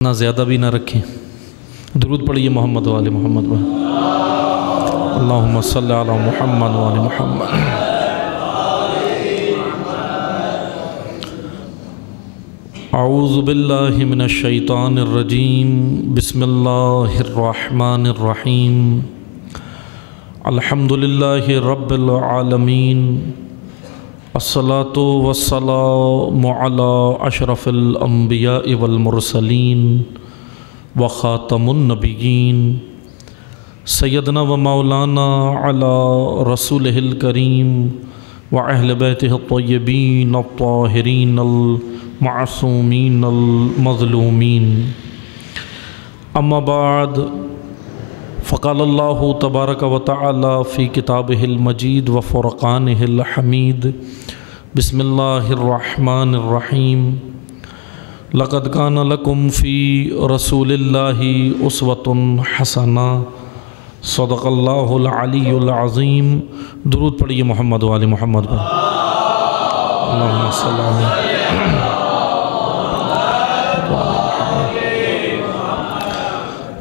نہ زیادہ بھی نہ رکھیں۔ درود پڑھیے محمد و آل محمد و اللہم صلی علی محمد و آل محمد۔ اعوذ باللہ من الشیطان الرجیم، بسم اللہ الرحمن الرحیم، الحمدللہ رب العالمین، الصلاة والسلام علی اشرف الانبیاء والمرسلین وخاتم النبیین سیدنا و مولانا علی رسولہ الکریم واہل بیتہ الطیبین الطاہرین المعصومین المظلومین، اما بعد فقال اللہ تبارک و تعالی فی کتابہ المجید و فرقانہ الحمید، بسم اللہ الرحمن الرحیم، لقد کان لکم فی رسول اللہ اسوۃ حسنہ، صدق اللہ العلی العظیم۔ درود پڑھیے محمد و آل محمد پر۔ اللہم صلی اللہ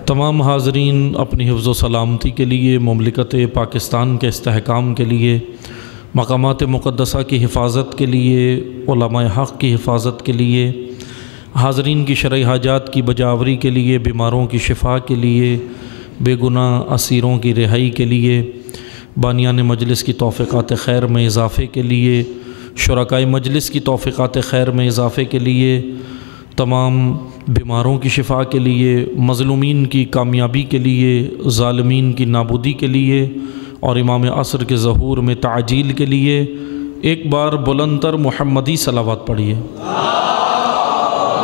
تمام حاضرین اپنی حفظ و سلامتی کے لیے، مملکت پاکستان کے استحکام کے لیے، مقامات مقدسہ کی حفاظت کے لیے، علماء حق کی حفاظت کے لیے، حاضرین کی شرعی حاجات کی بجاوری کے لیے، بیماروں کی شفا کے لیے، بے گناہ اسیروں کی رہائی کے لیے، بانیان مجلس کی توفیقات خیر میں اضافے کے لیے، شرکائے مجلس کی توفیقات خیر میں اضافے کے لیے، تمام بیماروں کی شفا کے لیے، مظلومین کی کامیابی کے لیے، ظالمین کی نابودی کے لیے اور امام عصر کے ظہور میں تعجیل کے لیے ایک بار بلند تر محمدی صلوات پڑھیے۔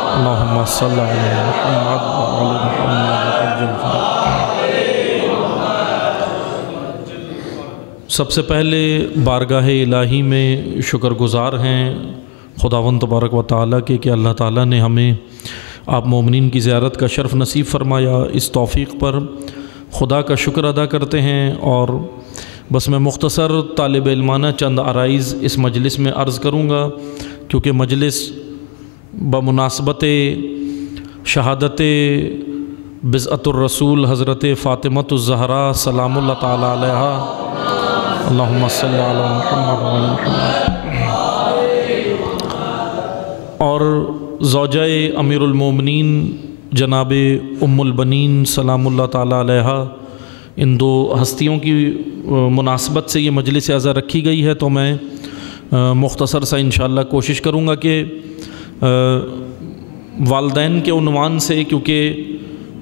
اللہم صلی علی محمد و علی محمد۔ سب سے پہلے بارگاہ الہی میں شکر گزار ہیں خداوند تبارک و تعالیٰ کے کہ اللہ تعالیٰ نے ہمیں آپ مومنین کی زیارت کا شرف نصیب فرمایا۔ اس توفیق پر خدا کا شکر ادا کرتے ہیں، اور بس میں مختصر طالب علمانہ چند عرائض اس مجلس میں عرض کروں گا، کیونکہ مجلس بمناسبت شہادت بضعت الرسول حضرت فاطمۃ الزہراء سلام اللہ تعالیٰ علیہا، اللہم صلی علی محمد و علی محمد، اور زوجہ امیر المومنین جناب ام البنین سلام اللہ تعالیٰ علیہا، ان دو ہستیوں کی مناسبت سے یہ مجلس عزا رکھی گئی ہے، تو میں مختصر سا انشاءاللہ کوشش کروں گا کہ والدین کے عنوان سے، کیونکہ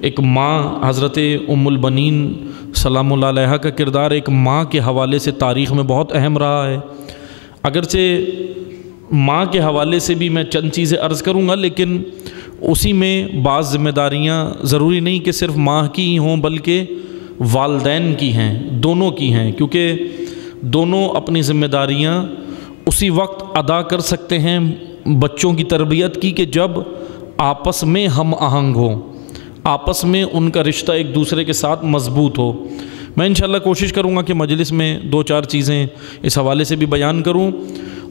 ایک ماں حضرت ام البنین سلام اللہ علیہا کا کردار ایک ماں کے حوالے سے تاریخ میں بہت اہم رہا ہے، اگرچہ ماں کے حوالے سے بھی میں چند چیزیں عرض کروں گا، لیکن اسی میں بعض ذمہ داریاں ضروری نہیں کہ صرف ماں کی ہی ہوں بلکہ والدین کی ہیں، دونوں کی ہیں، کیونکہ دونوں اپنی ذمہ داریاں اسی وقت ادا کر سکتے ہیں بچوں کی تربیت کی کہ جب آپس میں ہم آہنگ ہوں، آپس میں ان کا رشتہ ایک دوسرے کے ساتھ مضبوط ہو۔ میں انشاءاللہ کوشش کروں گا کہ مجلس میں دو چار چیزیں اس حوالے سے بھی بیان کروں،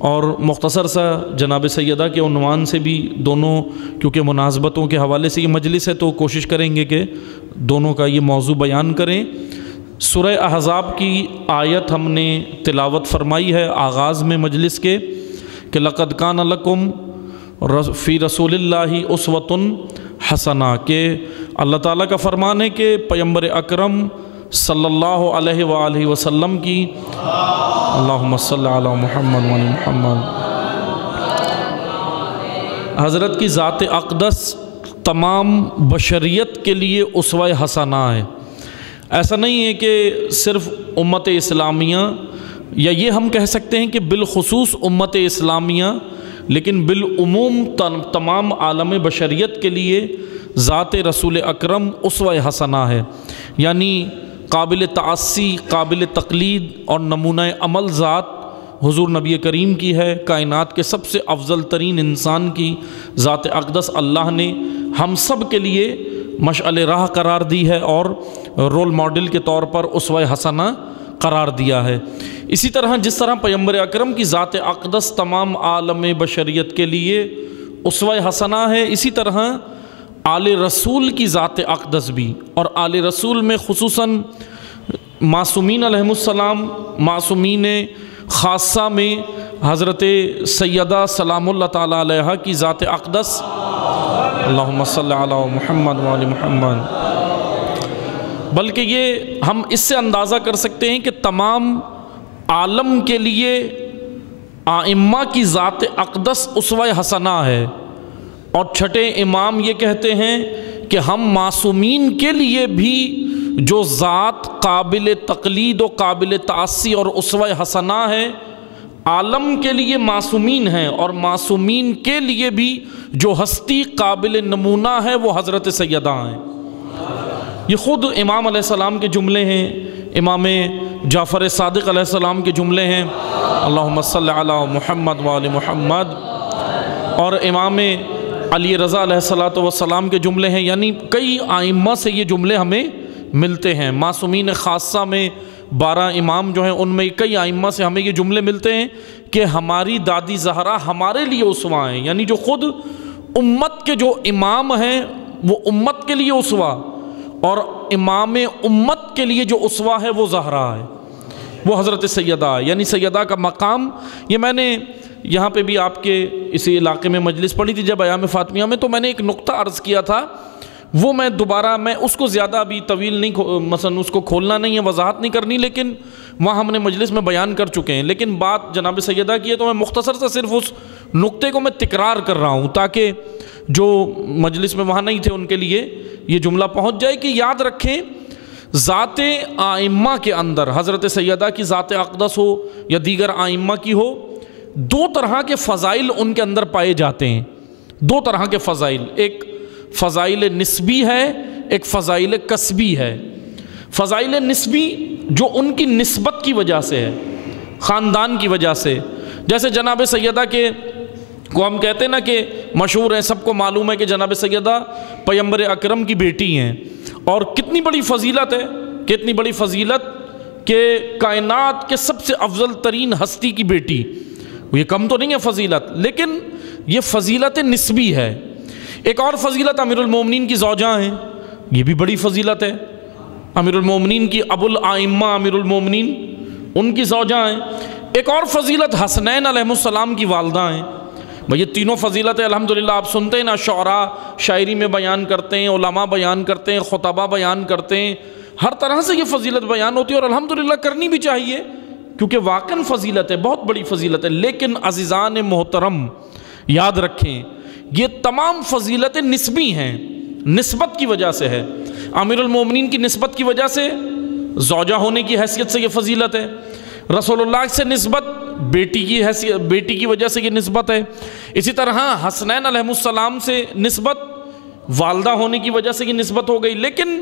اور مختصر سا جناب سیدہ کے عنوان سے بھی دونوں، کیونکہ مناسبتوں کے حوالے سے یہ مجلس ہے تو کوشش کریں گے کہ دونوں کا یہ موضوع بیان کریں۔ سورہ احزاب کی آیت ہم نے تلاوت فرمائی ہے آغاز میں مجلس کے کہ لقد کان لکم فی رسول اللہ اسوۃ حسنہ، کہ اللہ تعالیٰ کا فرمان ہے کہ پیغمبر اکرم صلی اللہ علیہ وآلہ وسلم کی، اللہم صلی علی محمد و علی محمد، حضرت کی ذات اقدس تمام بشریت کے لیے اسوہ حسنہ ہے۔ ایسا نہیں ہے کہ صرف امت اسلامیہ، یا یہ ہم کہہ سکتے ہیں کہ بالخصوص امت اسلامیہ، لیکن بالعموم تمام عالم بشریت کے لیے ذات رسول اکرم اسوہ حسنہ ہے، یعنی قابل تعصی، قابل تقلید اور نمونہ عمل ذات حضور نبی کریم کی ہے۔ کائنات کے سب سے افضل ترین انسان کی ذات اقدس اللہ نے ہم سب کے لیے مشعل راہ قرار دی ہے اور رول ماڈل کے طور پر اسوہ حسنہ قرار دیا ہے۔ اسی طرح جس طرح پیغمبر اکرم کی ذات اقدس تمام عالم بشریت کے لیے اسوہ حسنہ ہے، اسی طرح آل رسول کی ذات اقدس بھی، اور آل رسول میں خصوصاً معصومین علیہم السلام، معصومین خاصہ میں حضرت سیدہ سلام اللہ تعالیٰ علیہا کی ذات اقدس، اللہم صلی علی محمد وآل محمد، بلکہ یہ ہم اس سے اندازہ کر سکتے ہیں کہ تمام عالم کے لیے ائمہ کی ذات اقدس اسوہ حسنہ ہے، اور چھٹے امام یہ کہتے ہیں کہ ہم معصومین کے لیے بھی جو ذات قابل تقلید و قابل تأسی اور اسوہ حسنہ ہے، عالم کے لیے معصومین ہیں، اور معصومین کے لیے بھی جو ہستی قابل نمونہ ہے وہ حضرت سیدہ ہیں۔ یہ خود امام علیہ السلام کے جملے ہیں، امام جعفر صادق علیہ السلام کے جملے ہیں، اللہم صلی علی محمد وآل محمد، اور امام علی رضا علیہ السلام کے جملے ہیں، یعنی کئی ائمہ سے یہ جملے ہمیں ملتے ہیں۔ معصومین خاصہ میں 12 امام جو ہیں ان میں کئی ائمہ سے ہمیں یہ جملے ملتے ہیں کہ ہماری دادی زہرا ہمارے لیے اسوہ ہیں، یعنی جو خود امت کے جو امام ہیں وہ امت کے لیے اسوہ، اور امام امت کے لیے جو اسوہ ہے وہ زہرا ہے، وہ حضرت سیدہ ہے۔ یعنی سیدہ کا مقام، یہ میں نے یہاں پہ بھی آپ کے اسی علاقے میں مجلس پڑھی تھی جب ایام فاطمیہ میں، تو میں نے ایک نقطہ عرض کیا تھا، وہ میں دوبارہ میں اس کو زیادہ ابھی طویل نہیں، مثلا اس کو کھولنا نہیں ہے، وضاحت نہیں کرنی، لیکن وہاں ہم نے مجلس میں بیان کر چکے ہیں، لیکن بات جناب سیدہ کی ہے تو میں مختصر سے صرف اس نقطے کو میں تکرار کر رہا ہوں تاکہ جو مجلس میں وہاں نہیں تھے ان کے لیے یہ جملہ پہنچ جائے کہ یاد رکھیں ذات ائمہ کے اندر، حضرت سیدہ کی ذات اقدس ہو یا دیگر ائمہ کی ہو، 2 طرح کے فضائل ان کے اندر پائے جاتے ہیں، 2 طرح کے فضائل، ایک فضائل نسبی ہے، ایک فضائل کسبی ہے۔ فضائل نسبی جو ان کی نسبت کی وجہ سے ہے، خاندان کی وجہ سے، جیسے جناب سیدہ کے کو ہم کہتے ہیں نا کہ مشہور ہیں، سب کو معلوم ہے کہ جناب سیدہ پیغمبر اکرم کی بیٹی ہیں، اور کتنی بڑی فضیلت ہے، کتنی بڑی فضیلت کہ کائنات کے سب سے افضل ترین ہستی کی بیٹی، یہ کم تو نہیں ہے فضیلت، لیکن یہ فضیلت نسبی ہے۔ ایک اور فضیلت امیر المومنین کی زوجہ ہیں، یہ بھی بڑی فضیلت ہے، امیر المومنین کی ابو الائمہ امیر المومنین ان کی زوجہ ہیں۔ ایک اور فضیلت حسنین علیہ السلام کی والدہ ہیں۔ بھئی یہ تینوں فضیلتیں الحمدللہ آپ سنتے ہیں نا، شعراء شاعری میں بیان کرتے ہیں، علماء بیان کرتے ہیں، خطبہ بیان کرتے ہیں، ہر طرح سے یہ فضیلت بیان ہوتی ہے، اور الحمدللہ کرنی بھی چاہیے کیونکہ واقعاً فضیلت ہے، بہت بڑی فضیلت ہے۔ لیکن عزیزان محترم یاد رکھیں یہ تمام فضیلتیں نسبی ہیں، نسبت کی وجہ سے ہے۔ امیر المومنین کی نسبت کی وجہ سے، زوجہ ہونے کی حیثیت سے یہ فضیلت ہے۔ رسول اللہ سے نسبت، بیٹی کی حیثیت، بیٹی کی وجہ سے یہ نسبت ہے۔ اسی طرح حسنین علیہ السلام سے نسبت، والدہ ہونے کی وجہ سے یہ نسبت ہو گئی۔ لیکن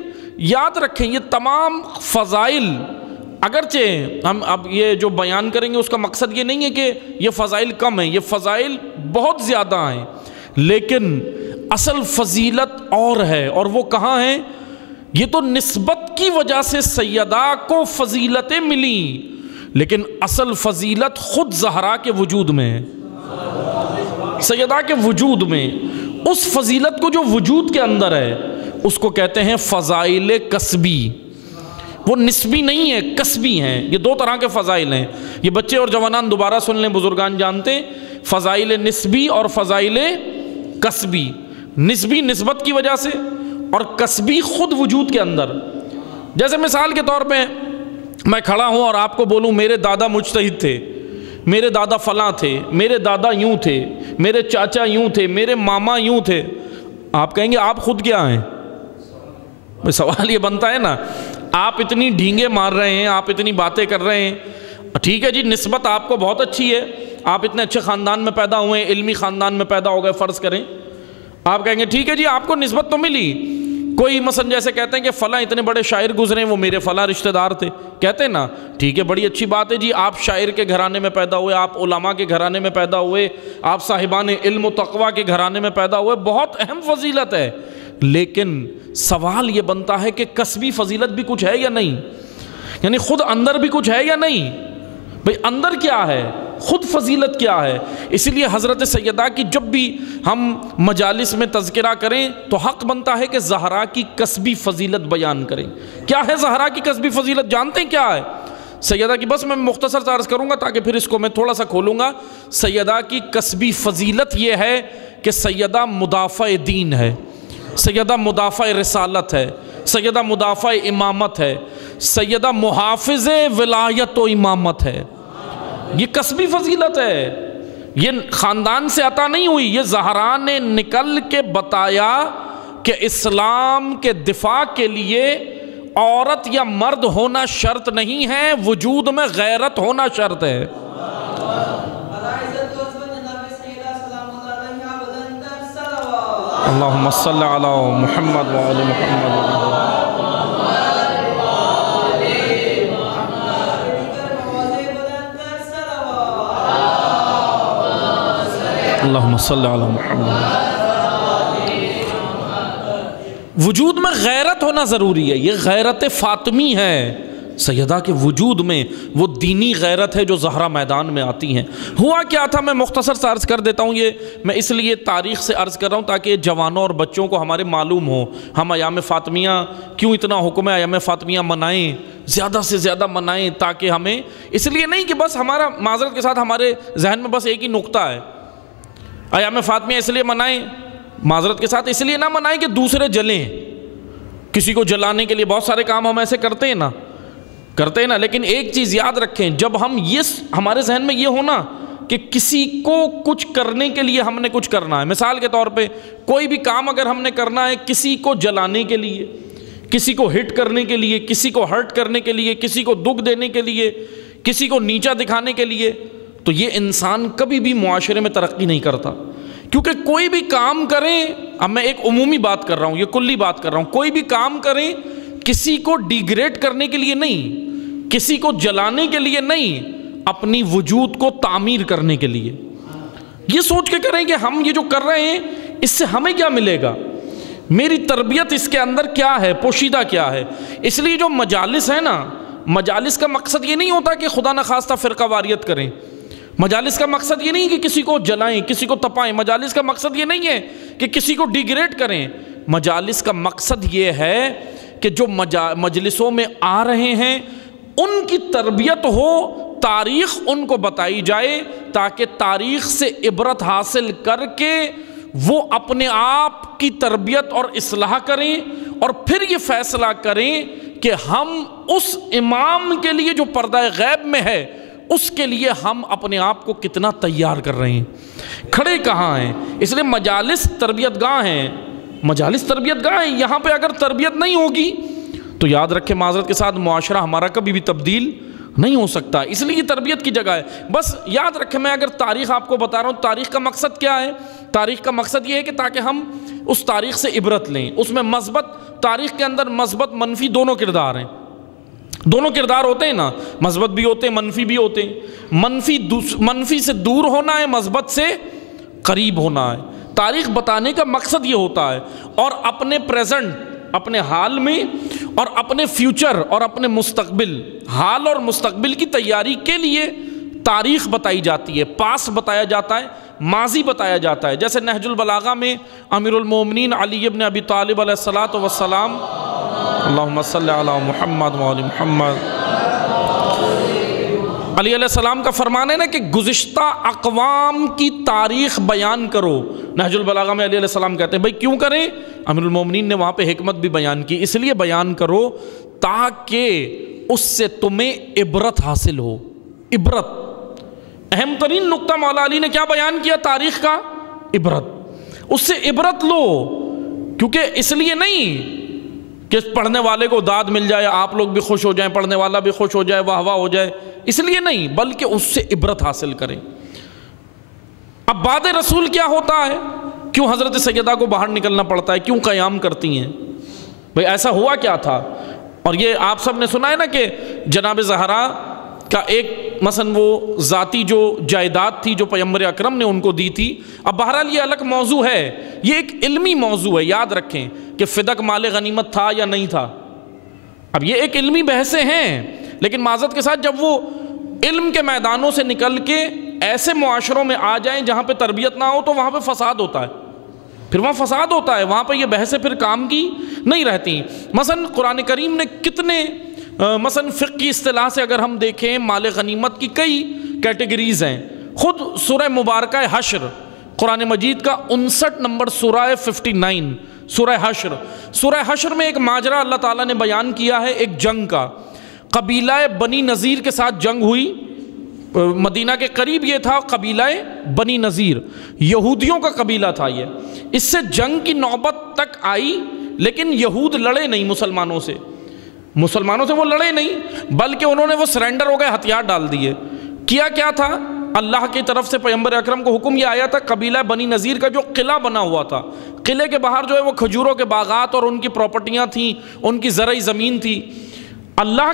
یاد رکھیں یہ تمام فضائل، اگرچہ ہم اب یہ جو بیان کریں گے اس کا مقصد یہ نہیں ہے کہ یہ فضائل کم ہیں، یہ فضائل بہت زیادہ ہیں، لیکن اصل فضیلت اور ہے، اور وہ کہاں ہے؟ یہ تو نسبت کی وجہ سے سیدہ کو فضیلتیں ملیں، لیکن اصل فضیلت خود زہرا کے وجود میں ہے، سیدہ کے وجود میں۔ اس فضیلت کو جو وجود کے اندر ہے اس کو کہتے ہیں فضائل کسبی، وہ نسبی نہیں ہے، کسبی ہیں۔ یہ 2 طرح کے فضائل ہیں، یہ بچے اور جوانان دوبارہ سن لیں، بزرگان جانتے ہیں، فضائل نسبی اور فضائل کسبی۔ نسبی نسبت کی وجہ سے، اور کسبی خود وجود کے اندر۔ جیسے مثال کے طور پہ میں کھڑا ہوں اور آپ کو بولوں میرے دادا مجتہد تھے، میرے دادا فلاں تھے، میرے دادا یوں تھے، میرے چاچا یوں تھے، میرے ماما یوں تھے، آپ کہیں گے آپ خود کیا ہیں؟ سوال یہ بنتا ہے نا، آپ اتنی ڈھینگے مار رہے ہیں، آپ اتنی باتیں کر رہے ہیں، ٹھیک ہے جی نسبت آپ کو بہت اچھی ہے، آپ اتنے اچھے خاندان میں پیدا ہوئے ہیں، علمی خاندان میں پیدا ہو گئے فرض کریں، آپ کہیں گے ٹھیک ہے جی آپ کو نسبت تو ملی۔ کوئی مثلا جیسے کہتے ہیں کہ فلاں اتنے بڑے شاعر گزرے وہ میرے فلاں رشتہ دار تھے، کہتے ہیں نا ٹھیک ہے بڑی اچھی بات ہے جی، آپ شاعر کے گھرانے میں پیدا ہوئے، آپ علماء کے گھرانے میں پیدا ہوئے، آپ صاحبان علم و تقوی کے گھرانے میں پیدا ہوئے، بہت اہم فضیلت ہے۔ لیکن سوال یہ بنتا ہے کہ کسبی فضیلت بھی کچھ ہے یا نہیں، یعنی خود اندر بھی کچھ ہے یا نہیں؟ بھئی اندر کیا ہے؟ خود فضیلت کیا ہے. اسی لیے حضرت سیدہ کی جب بھی ہم مجالس میں تذکرہ کریں تو حق بنتا ہے کہ زہرا کی کسبی فضیلت بیان کریں. کیا ہے زہرا کی کسبی فضیلت؟ جانتے ہیں کیا ہے سیدہ کی؟ بس میں مختصر سے عرض کروں گا تاکہ پھر اس کو میں تھوڑا سا کھولوں گا. سیدہ کی کسبی فضیلت یہ ہے کہ سیدہ مدافع دین ہے، سیدہ مدافع رسالت ہے، سیدہ مدافع امامت ہے، سیدہ محافظ ولایت و امامت ہے. یہ کسبی فضیلت ہے، یہ خاندان سے عطا نہیں ہوئی. یہ زہرا نے نکل کے بتایا کہ اسلام کے دفاع کے لیے عورت یا مرد ہونا شرط نہیں ہے، وجود میں غیرت ہونا شرط ہے. اللہم صلی علی محمد وعلی محمد. اللہم صلی علی محمد. وجود میں غیرت ہونا ضروری ہے. یہ غیرت فاطمی ہے سیدہ کے وجود میں، وہ دینی غیرت ہے جو زہرا میدان میں آتی ہیں. ہوا کیا تھا میں مختصر سے عرض کر دیتا ہوں. یہ میں اس لیے تاریخ سے عرض کر رہا ہوں تاکہ جوانوں اور بچوں کو ہمارے معلوم ہو ہم ایام فاطمیہ کیوں اتنا حکم ہے ایام فاطمیہ منائیں، زیادہ سے زیادہ منائیں، تاکہ ہمیں اس لیے نہیں کہ بس ہمارا معذرت کے ساتھ ہمارے ذہن میں بس ایک ہی نقطہ ہے ایام فاطمیہ اس لیے منائیں، معذرت کے ساتھ اس لیے نہ منائیں کہ دوسرے جلیں. کسی کو جلانے کے لیے بہت سارے کام ہم ایسے کرتے ہیں نا، لیکن ایک چیز یاد رکھیں، جب ہم ہمارے ذہن میں یہ ہونا کہ کسی کو کچھ کرنے کے لیے ہم نے کچھ کرنا ہے، مثال کے طور پہ کوئی بھی کام اگر ہم نے کرنا ہے کسی کو جلانے کے لیے، کسی کو ہٹ کرنے کے لیے، کسی کو ہرٹ کرنے کے لیے، کسی کو دکھ دینے کے لیے، کسی کو نیچا دکھانے کے لیے، تو یہ انسان کبھی بھی معاشرے میں ترقی نہیں کرتا. کیونکہ کوئی بھی کام کریں، اب میں ایک عمومی بات کر رہا ہوں، یہ کلی بات کر رہا ہوں، کوئی بھی کام کریں کسی کو ڈیگریڈ کرنے کے لیے نہیں، کسی کو جلانے کے لیے نہیں، اپنی وجود کو تعمیر کرنے کے لیے. یہ سوچ کے کریں کہ ہم یہ جو کر رہے ہیں اس سے ہمیں کیا ملے گا، میری تربیت اس کے اندر کیا ہے، پوشیدہ کیا ہے. اس لیے جو مجالس ہیں نا، مجالس کا مقصد یہ نہیں ہوتا کہ خدا نخواستہ فرقہ واریت کریں. مجالس کا مقصد یہ نہیں کہ کسی کو جلائیں، کسی کو تپائیں. مجالس کا مقصد یہ نہیں ہے کہ کسی کو ڈیگریڈ کریں. مجالس کا مقصد یہ ہے کہ جو مجلسوں میں آ رہے ہیں ان کی تربیت ہو، تاریخ ان کو بتائی جائے تاکہ تاریخ سے عبرت حاصل کر کے وہ اپنے آپ کی تربیت اور اصلاح کریں اور پھر یہ فیصلہ کریں کہ ہم اس امام کے لیے جو پردہ غیب میں ہے اس کے لیے ہم اپنے آپ کو کتنا تیار کر رہے ہیں، کھڑے کہاں ہیں. اس لیے مجالس تربیت گاہ ہیں، مجالس تربیت گاہ ہیں. یہاں پہ اگر تربیت نہیں ہوگی تو یاد رکھیں معذرت کے ساتھ معاشرہ ہمارا کبھی بھی تبدیل نہیں ہو سکتا. اس لیے یہ تربیت کی جگہ ہے. بس یاد رکھیں میں اگر تاریخ آپ کو بتا رہا ہوں، تاریخ کا مقصد کیا ہے؟ تاریخ کا مقصد یہ ہے کہ تاکہ ہم اس تاریخ سے عبرت لیں. اس میں مثبت، تاریخ کے اندر مثبت منفی دونوں کردار ہیں. دونوں کردار ہوتے ہیں نا، مثبت بھی ہوتے ہیں، منفی بھی ہوتے ہیں. منفی سے دور ہونا ہے، مثبت سے قریب ہونا ہے. تاریخ بتانے کا مقصد یہ ہوتا ہے. اور اپنے پریزنٹ، اپنے حال میں اور اپنے فیوچر اور اپنے مستقبل، حال اور مستقبل کی تیاری کے لیے تاریخ بتائی جاتی ہے. پاس بتایا جاتا ہے، ماضی بتایا جاتا ہے. جیسے نہج البلاغہ میں امیر المومنین علی ابن ابی طالب علیہ السلام، اللہم صلی علی محمد وعلی محمد، علی علیہ السلام کا فرمان ہے نا کہ گزشتہ اقوام کی تاریخ بیان کرو. نہج البلاغہ میں علی علیہ السلام کہتے ہیں بھائی کیوں کریں؟ امیر المومنین نے وہاں پہ حکمت بھی بیان کی، اس لیے بیان کرو تاکہ اس سے تمہیں عبرت حاصل ہو. عبرت، اہم ترین نقطہ مولا علی نے کیا بیان کیا تاریخ کا؟ عبرت. اس سے عبرت لو. کیونکہ اس لیے نہیں کہ پڑھنے والے کو داد مل جائے، آپ لوگ بھی خوش ہو جائیں، پڑھنے والا بھی خوش ہو جائے، واہ واہ ہو جائے، اس لیے نہیں، بلکہ اس سے عبرت حاصل کریں. اب بعد رسول کیا ہوتا ہے؟ کیوں حضرت سیدہ کو باہر نکلنا پڑتا ہے؟ کیوں قیام کرتی ہیں؟ بھئی ایسا ہوا کیا تھا؟ اور یہ آپ سب نے سنا ہے نا کہ جناب زہرا کا ایک مثلا وہ ذاتی جو جائیداد تھی جو پیغمبر اکرم نے ان کو دی تھی. اب بہرحال یہ الگ موضوع ہے، یہ ایک علمی موضوع ہے. یاد رکھیں کہ فدق مال غنیمت تھا یا نہیں تھا. اب یہ ایک علمی بحثیں ہیں، لیکن معذرت کے ساتھ جب وہ علم کے میدانوں سے نکل کے ایسے معاشروں میں آ جائیں جہاں پہ تربیت نہ ہو تو وہاں پہ فساد ہوتا ہے، پھر وہاں فساد ہوتا ہے، وہاں پہ یہ بحثیں پھر کام کی نہیں رہتی۔ مثلا قرآن کریم نے کتنے مثلا فقہ کی اصطلاح سے اگر ہم دیکھیں مال غنیمت کی کئی کیٹیگریز ہیں۔ خود سورہ مبارکہ حشر، قرآن مجید کا 59 نمبر سورہ 59، سورہ حشر، سورہ حشر میں ایک ماجرا اللہ تعالیٰ نے بیان کیا ہے ایک جنگ کا۔ قبیلہ بنی نذیر کے ساتھ جنگ ہوئی، مدینہ کے قریب یہ تھا قبیلہ بنی نذیر، یہودیوں کا قبیلہ تھا یہ۔ اس سے جنگ کی نوبت تک آئی لیکن یہود لڑے نہیں مسلمانوں سے وہ لڑے نہیں، بلکہ انہوں نے وہ سرنڈر ہو گئے، ہتھیار ڈال دیے۔ کیا تھا؟ اللہ کی طرف سے پیغمبر اکرم کو حکم یہ آیا تھا، قبیلہ بنی نذیر کا جو قلعہ بنا ہوا تھا، قلعے کے باہر جو ہے وہ کھجوروں کے باغات اور ان کی پراپرٹیاں تھیں، ان کی زرعی زمین تھی۔ اللہ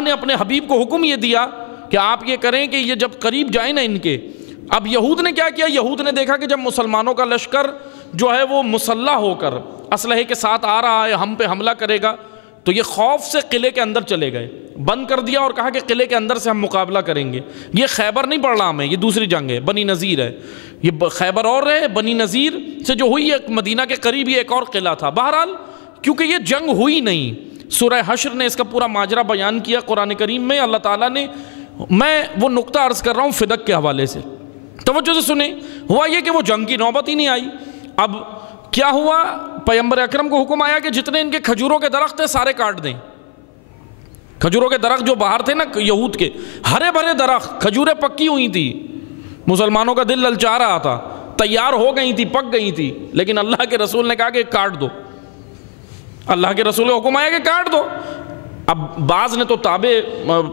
نے اپنے حبیب کو حکم یہ دیا کہ آپ یہ کریں کہ یہ جب قریب جائیں نا ان کے۔ اب یہود نے کیا کیا؟ یہود نے دیکھا کہ جب مسلمانوں کا لشکر جو ہے وہ مسلح ہو کر اسلحے کے ساتھ آ رہا ہے، ہم پہ حملہ کرے گا، تو یہ خوف سے قلعے کے اندر چلے گئے، بند کر دیا اور کہا کہ قلعے کے اندر سے ہم مقابلہ کریں گے۔ یہ خیبر نہیں پڑ رہا ہمیں، یہ دوسری جنگ ہے، بنی نذیر ہے، یہ خیبر اور ہے، بنی نذیر سے جو ہوئی ہے مدینہ کے قریب یہ ایک اور قلعہ تھا۔ بہرحال کیونکہ یہ جنگ ہوئی نہیں، سورہ حشر نے اس کا پورا ماجرا بیان کیا قرآن کریم میں۔ اللہ تعالیٰ نے، میں وہ نقطہ عرض کر رہا ہوں فدق کے حوالے سے، توجہ سے سنیں۔ ہوا یہ کہ وہ جنگ کی نوبت ہی نہیں آئی۔ اب کیا ہوا؟ پیغمبر اکرم کو حکم آیا کہ جتنے ان کے کھجوروں کے درخت تھے سارے کاٹ دیں۔ کھجوروں کے درخت جو باہر تھے نا یہود کے، ہرے بھرے درخت، کھجوریں پکی ہوئی تھی، مسلمانوں کا دل للچا رہا تھا، تیار ہو گئی تھی، پک گئی تھی، لیکن اللہ کے رسول نے کہا کہ کاٹ دو۔ اللہ کے رسول کا حکم آیا کہ کاٹ دو۔ اب بعض نے تو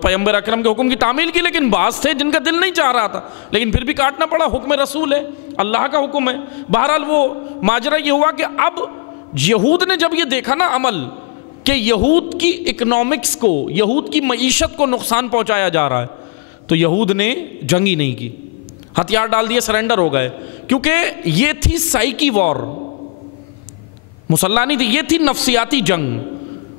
پیغمبر اکرم کے حکم کی تعمیل کی، لیکن بعض تھے جن کا دل نہیں چاہ رہا تھا، لیکن پھر بھی کاٹنا پڑا، حکم رسول ہے، اللہ کا حکم ہے۔ بہرحال وہ ماجرا یہ ہوا کہ اب یہود نے جب یہ دیکھا نا عمل کہ یہود کی اکنامکس کو، یہود کی معیشت کو نقصان پہنچایا جا رہا ہے، تو یہود نے جنگ ہی نہیں کی، ہتھیار ڈال دیے، سرنڈر ہو گئے، کیونکہ یہ تھی سائیکی وار، مسلح نہیں تھی، یہ تھی نفسیاتی جنگ۔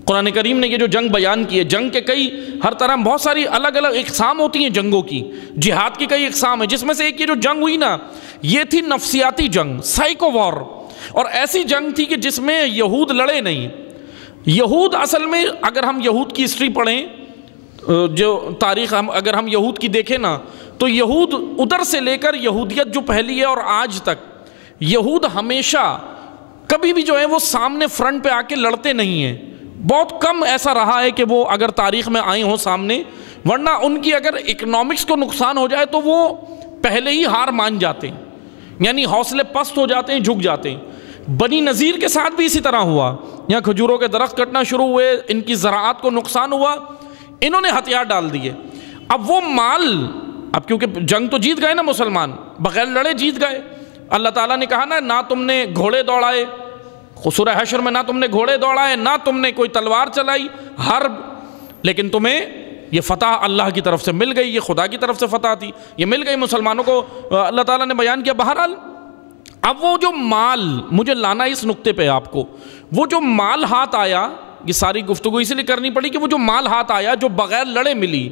قرآن کریم نے یہ جو جنگ بیان کی ہے، جنگ کے کئی ہر طرح بہت ساری الگ الگ اقسام ہوتی ہیں جنگوں کی، جہاد کی کئی اقسام ہیں، جس میں سے ایک یہ جو جنگ ہوئی نا یہ تھی نفسیاتی جنگ، سائیکو وار، اور ایسی جنگ تھی کہ جس میں یہود لڑے نہیں۔ یہود اصل میں اگر ہم یہود کی ہسٹری پڑھیں، جو تاریخ اگر ہم یہود کی دیکھیں نا، تو یہود ادھر سے لے کر یہودیت جو پھیلی ہے اور آج تک یہود ہمیشہ کبھی بھی جو ہے وہ سامنے فرنٹ پہ آ کے لڑتے نہیں ہیں، بہت کم ایسا رہا ہے کہ وہ اگر تاریخ میں آئے ہوں سامنے، ورنہ ان کی اگر اکنامکس کو نقصان ہو جائے تو وہ پہلے ہی ہار مان جاتے ہیں، یعنی حوصلے پست ہو جاتے ہیں، جھک جاتے ہیں۔ بنی نذیر کے ساتھ بھی اسی طرح ہوا، یہاں کھجوروں کے درخت کٹنا شروع ہوئے، ان کی زراعت کو نقصان ہوا، انہوں نے ہتھیار ڈال دیے۔ اب وہ مال، اب کیونکہ جنگ تو جیت گئے نا مسلمان، بغیر لڑے جیت گئے، اللہ تعالیٰ نے کہا نا، نہ تم نے گھوڑے دوڑائے، سورہ حشر میں نہ تم نے گھوڑے دوڑائے، نہ تم نے کوئی تلوار چلائی، حرب، لیکن تمہیں یہ فتح اللہ کی طرف سے مل گئی، یہ خدا کی طرف سے فتح تھی، یہ مل گئی مسلمانوں کو، اللہ تعالیٰ نے بیان کیا۔ بہرحال اب وہ جو مال، مجھے لانا اس نقطے پہ آپ کو، وہ جو مال ہاتھ آیا، یہ ساری گفتگو اس لیے کرنی پڑی کہ وہ جو مال ہاتھ آیا جو بغیر لڑے ملی،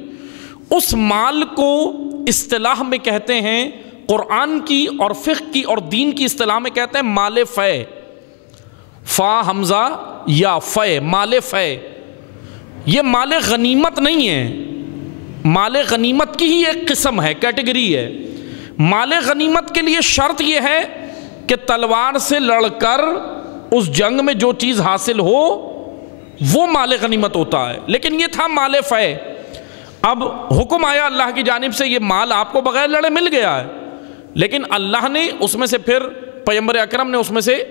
اس مال کو اصطلاح میں کہتے ہیں، قرآن کی اور فقہ کی اور دین کی اصطلاح میں کہتے ہیں مال فے، فا حمزہ یا فے، مال فے۔ یہ مال غنیمت نہیں ہے، مال غنیمت کی ہی ایک قسم ہے، کیٹیگری ہے۔ مال غنیمت کے لیے شرط یہ ہے کہ تلوار سے لڑ کر اس جنگ میں جو چیز حاصل ہو وہ مال غنیمت ہوتا ہے، لیکن یہ تھا مال فے۔ اب حکم آیا اللہ کی جانب سے، یہ مال آپ کو بغیر لڑے مل گیا ہے، لیکن اللہ نے اس میں سے پھر پیغمبر اکرم نے اس میں سے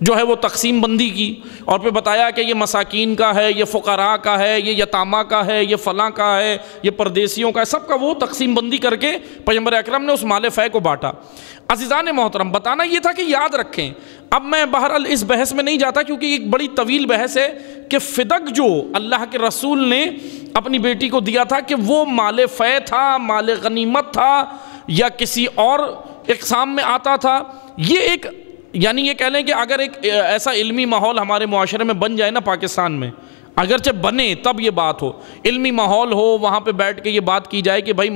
جو ہے وہ تقسیم بندی کی، اور پھر بتایا کہ یہ مساکین کا ہے، یہ فقراء کا ہے، یہ یتامہ کا ہے، یہ فلاں کا ہے، یہ پردیسیوں کا ہے، سب کا وہ تقسیم بندی کر کے پیغمبر اکرم نے اس مال فے کو بانٹا۔ عزیزان محترم، بتانا یہ تھا کہ یاد رکھیں، اب میں بہرحال اس بحث میں نہیں جاتا کیونکہ ایک بڑی طویل بحث ہے کہ فدق جو اللہ کے رسول نے اپنی بیٹی کو دیا تھا کہ وہ مال فے تھا، مال غنیمت تھا، یا کسی اور اقسام میں آتا تھا۔ یہ ایک، یعنی یہ کہہ لیں کہ اگر ایک ایسا علمی ماحول ہمارے معاشرے میں بن جائے نا پاکستان میں، اگرچہ بنے تب یہ بات ہو، علمی ماحول ہو، وہاں پہ بیٹھ کے یہ بات کی جائے کہ بھائی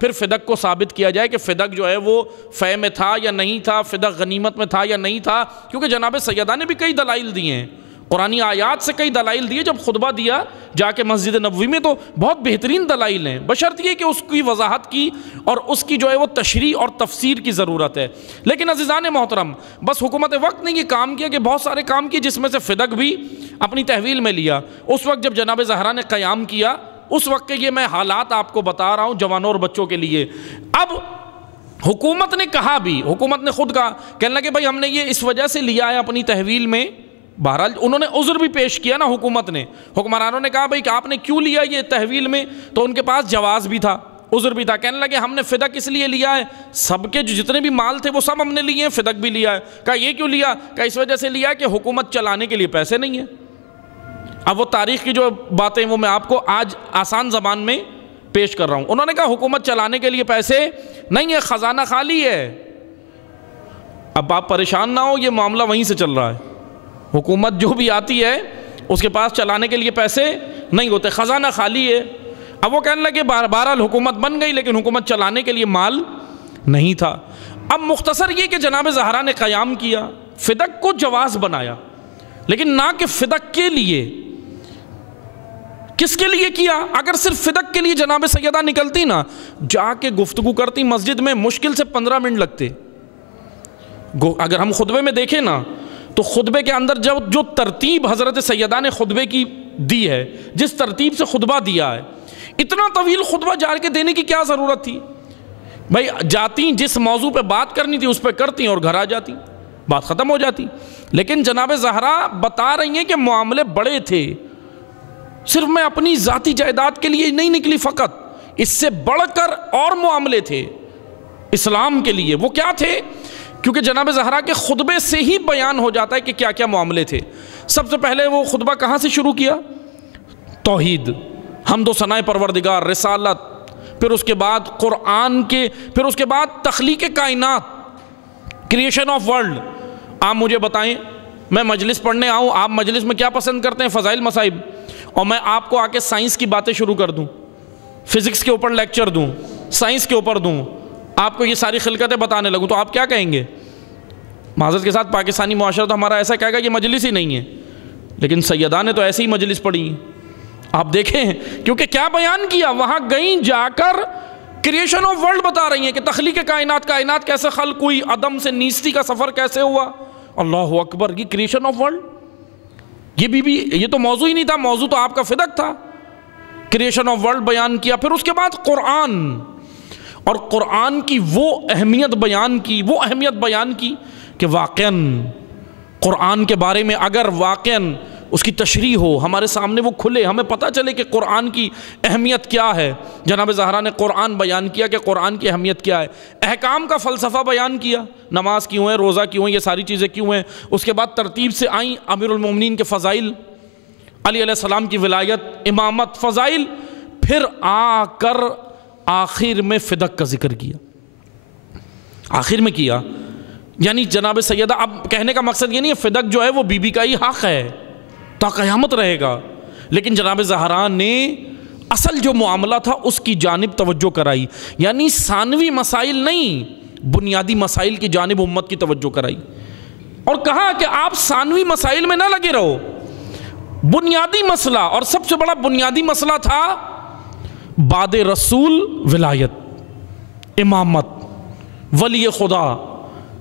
پھر فدق کو ثابت کیا جائے کہ فدق جو ہے وہ فے میں تھا یا نہیں تھا، فدق غنیمت میں تھا یا نہیں تھا، کیونکہ جناب سیدہ نے بھی کئی دلائل دیے ہیں، قرآنی آیات سے کئی دلائل دیے، جب خطبہ دیا جا کے مسجد نبوی میں تو بہت بہترین دلائل ہیں، بشرط یہ کہ اس کی وضاحت کی اور اس کی جو ہے وہ تشریح اور تفسیر کی ضرورت ہے۔ لیکن عزیزان محترم، بس حکومت وقت نے یہ کام کیا کہ بہت سارے کام کیے، جس میں سے فدق بھی اپنی تحویل میں لیا۔ اس وقت جب جناب زہرا نے قیام کیا، اس وقت کے یہ میں حالات آپ کو بتا رہا ہوں جوانوں اور بچوں کے لیے۔ اب حکومت نے کہا بھی، حکومت نے خود کہا، کہنے لگے بھائی ہم نے یہ اس وجہ سے لیا ہے اپنی تحویل میں، بہرحال انہوں نے عذر بھی پیش کیا نا، حکومت نے، حکمرانوں نے کہا بھائی کہ آپ نے کیوں لیا یہ تحویل میں، تو ان کے پاس جواز بھی تھا، عذر بھی تھا، کہنے لگے ہم نے فدق اس لیے لیا ہے، سب کے جتنے بھی مال تھے وہ سب ہم نے لیے ہیں، فدق بھی لیا ہے۔ کہا یہ کیوں لیا؟ کہا اس وجہ سے لیا کہ حکومت چلانے کے لیے پیسے نہیں ہیں۔ اب وہ تاریخ کی جو باتیں وہ میں آپ کو آج آسان زبان میں پیش کر رہا ہوں۔ انہوں نے کہا حکومت چلانے کے لیے پیسے نہیں ہے، خزانہ خالی ہے۔ اب آپ پریشان نہ ہو، یہ معاملہ وہیں سے چل رہا ہے، حکومت جو بھی آتی ہے اس کے پاس چلانے کے لیے پیسے نہیں ہوتے، خزانہ خالی ہے۔ اب وہ کہنے لگے بہرحال حکومت بن گئی لیکن حکومت چلانے کے لیے مال نہیں تھا۔ اب مختصر یہ کہ جناب زہرا نے قیام کیا، فدق کو جواز بنایا، لیکن نہ کہ فدق کے لیے۔ کس کے لیے کیا؟ اگر صرف فدق کے لیے جناب سیدہ نکلتی نا، جا کے گفتگو کرتی مسجد میں، مشکل سے 15 منٹ لگتے۔ اگر ہم خطبے میں دیکھیں نا تو خطبے کے اندر جو ترتیب حضرت سیدہ نے خطبے کی دی ہے، جس ترتیب سے خطبہ دیا ہے، اتنا طویل خطبہ جا کے دینے کی کیا ضرورت تھی؟ بھائی جاتی جس موضوع پہ بات کرنی تھی اس پہ کرتی اور گھر آ جاتی، بات ختم ہو جاتی۔ لیکن جناب زہرا بتا رہی ہیں کہ معاملے بڑے تھے، صرف میں اپنی ذاتی جائیداد کے لیے نہیں نکلی، فقط اس سے بڑھ کر اور معاملے تھے اسلام کے لیے۔ وہ کیا تھے؟ کیونکہ جناب زہرا کے خطبے سے ہی بیان ہو جاتا ہے کہ کیا کیا معاملے تھے۔ سب سے پہلے وہ خطبہ کہاں سے شروع کیا؟ توحید، حمد و ثناء پروردگار، رسالت، پھر اس کے بعد قرآن کے، پھر اس کے بعد تخلیق کائنات، کریشن آف ورلڈ۔ آپ مجھے بتائیں، میں مجلس پڑھنے آؤں، آپ مجلس میں کیا پسند کرتے ہیں؟ فضائل مصائب، اور میں آپ کو آ کے سائنس کی باتیں شروع کر دوں، فزکس کے اوپر لیکچر دوں، سائنس کے اوپر دوں، آپ کو یہ ساری خلقتیں بتانے لگوں، تو آپ کیا کہیں گے؟ معذرت کے ساتھ پاکستانی معاشرہ تو ہمارا ایسا کہے گا یہ مجلس ہی نہیں ہے، لیکن سیدہ نے تو ایسے ہی مجلس پڑھی۔ آپ دیکھیں، کیونکہ کیا بیان کیا، وہاں گئیں جا کر کریشن آف ورلڈ بتا رہی ہیں کہ تخلیق کائنات، کائنات کیسے خلق ہوئی، عدم سے نیستی کا سفر کیسے ہوا۔ اللہ اکبر، یہ کریشن آف ورلڈ، یہ تو موضوع ہی نہیں تھا، موضوع تو آپ کا فدق تھا۔ کریشن آف ورلڈ بیان کیا، پھر اس کے بعد قرآن، اور قرآن کی وہ اہمیت بیان کی کہ واقعاً قرآن کے بارے میں اگر واقعاً اس کی تشریح ہو، ہمارے سامنے وہ کھلے، ہمیں پتہ چلے کہ قرآن کی اہمیت کیا ہے۔ جناب زہرا نے قرآن بیان کیا کہ قرآن کی اہمیت کیا ہے، احکام کا فلسفہ بیان کیا، نماز کیوں ہے، روزہ کیوں ہے، یہ ساری چیزیں کیوں ہیں۔ اس کے بعد ترتیب سے آئیں امیر المومنین کے فضائل، علی علیہ السلام کی ولایت، امامت، فضائل، پھر آ کر آخر میں فدق کا ذکر کیا، آخر میں کیا۔ یعنی جناب سیدہ، اب کہنے کا مقصد یہ نہیں ہے فدق جو ہے وہ بی بی کا ہی حق ہے، تا قیامت رہے گا، لیکن جناب زہرا نے اصل جو معاملہ تھا اس کی جانب توجہ کرائی، یعنی ثانوی مسائل نہیں، بنیادی مسائل کی جانب امت کی توجہ کرائی، اور کہا کہ آپ ثانوی مسائل میں نہ لگے رہو، بنیادی مسئلہ، اور سب سے بڑا بنیادی مسئلہ تھا بعد رسول ولایت، امامت، ولی خدا،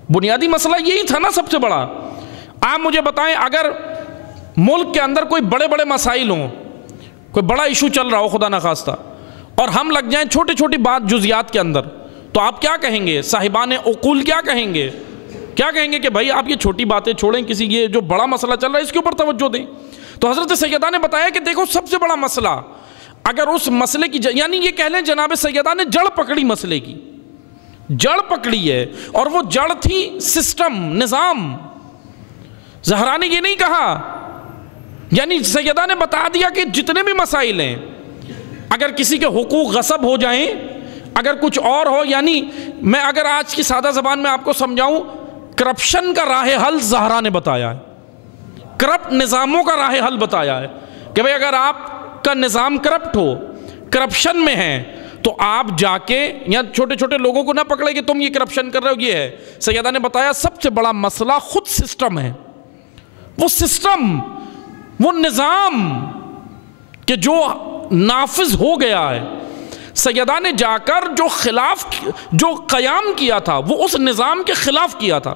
بنیادی مسئلہ یہی تھا نا سب سے بڑا۔ آپ مجھے بتائیں، اگر ملک کے اندر کوئی بڑے بڑے مسائل ہوں، کوئی بڑا ایشو چل رہا ہو خدا نخواستہ، اور ہم لگ جائیں چھوٹی چھوٹی بات جزیات کے اندر، تو آپ کیا کہیں گے؟ صاحبان عقول کیا کہیں گے؟ کیا کہیں گے کہ بھائی آپ یہ چھوٹی باتیں چھوڑیں، کسی یہ جو بڑا مسئلہ چل رہا ہے اس کے اوپر توجہ دیں۔ تو حضرت سیدہ نے بتایا کہ دیکھو سب سے بڑا مسئلہ، اگر اس مسئلے کی یعنی یہ کہہ لیں جناب سیدہ نے جڑ پکڑی، مسئلے کی جڑ پکڑی ہے، اور وہ جڑ تھی سسٹم، نظام۔ زہرا نے یہ نہیں کہا، یعنی سیدہ نے بتا دیا کہ جتنے بھی مسائل ہیں، اگر کسی کے حقوق غصب ہو جائیں، اگر کچھ اور ہو، یعنی میں اگر آج کی سادہ زبان میں آپ کو سمجھاؤں، کرپشن کا راہ حل زہرا نے بتایا ہے، کرپٹ نظاموں کا راہ حل بتایا ہے، کہ بھئی اگر آپ کا نظام کرپٹ ہو، کرپشن میں ہے، تو آپ جا کے یا چھوٹے چھوٹے لوگوں کو نہ پکڑے کہ تم یہ کرپشن کر رہے ہو، یہ ہے۔ سیدہ نے بتایا سب سے بڑا مسئلہ خود سسٹم ہے، وہ سسٹم، وہ نظام کہ جو نافذ ہو گیا ہے۔ سیدہ نے جا کر جو قیام کیا تھا وہ اس نظام کے خلاف کیا تھا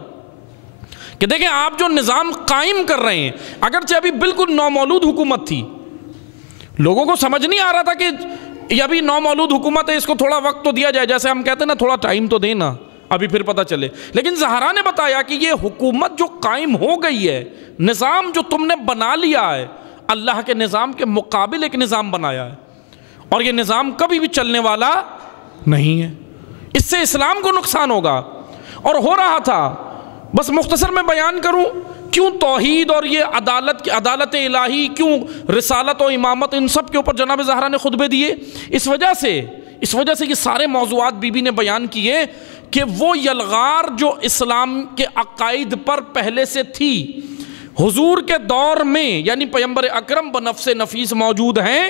کہ دیکھیں آپ جو نظام قائم کر رہے ہیں، اگرچہ ابھی بالکل نومولود حکومت تھی، لوگوں کو سمجھ نہیں آ رہا تھا کہ یہ ابھی نومولود حکومت ہے، اس کو تھوڑا وقت تو دیا جائے، جیسے ہم کہتے ہیں نا تھوڑا ٹائم تو دینا، ابھی پھر پتہ چلے۔ لیکن زہرا نے بتایا کہ یہ حکومت جو قائم ہو گئی ہے، نظام جو تم نے بنا لیا ہے، اللہ کے نظام کے مقابل ایک نظام بنایا ہے، اور یہ نظام کبھی بھی چلنے والا نہیں ہے، اس سے اسلام کو نقصان ہوگا۔ اور ہو رہا تھا، بس مختصر میں بیان کروں، کیوں توحید اور یہ عدالت الہی، کیوں رسالت و امامت، ان سب کے اوپر جناب زہرا نے خطبے دیے؟ اس وجہ سے یہ سارے موضوعات بی بی نے بیان کیے کہ وہ یلغار جو اسلام کے عقائد پر پہلے سے تھی، حضور کے دور میں یعنی پیغمبر اکرم بنفس نفیس موجود ہیں،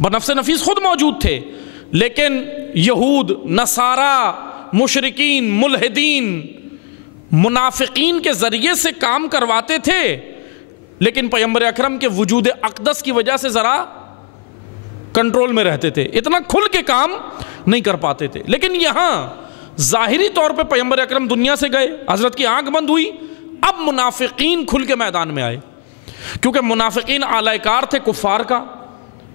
بنفس نفیس خود موجود تھے، لیکن یہود، نصارہ، مشرکین، ملحدین، منافقین کے ذریعے سے کام کرواتے تھے، لیکن پیغمبر اکرم کے وجود اقدس کی وجہ سے ذرا کنٹرول میں رہتے تھے، اتنا کھل کے کام نہیں کر پاتے تھے۔ لیکن یہاں ظاہری طور پہ پیغمبر اکرم دنیا سے گئے، حضرت کی آنکھ بند ہوئی، اب منافقین کھل کے میدان میں آئے، کیونکہ منافقین اعلی کار تھے کفار کا۔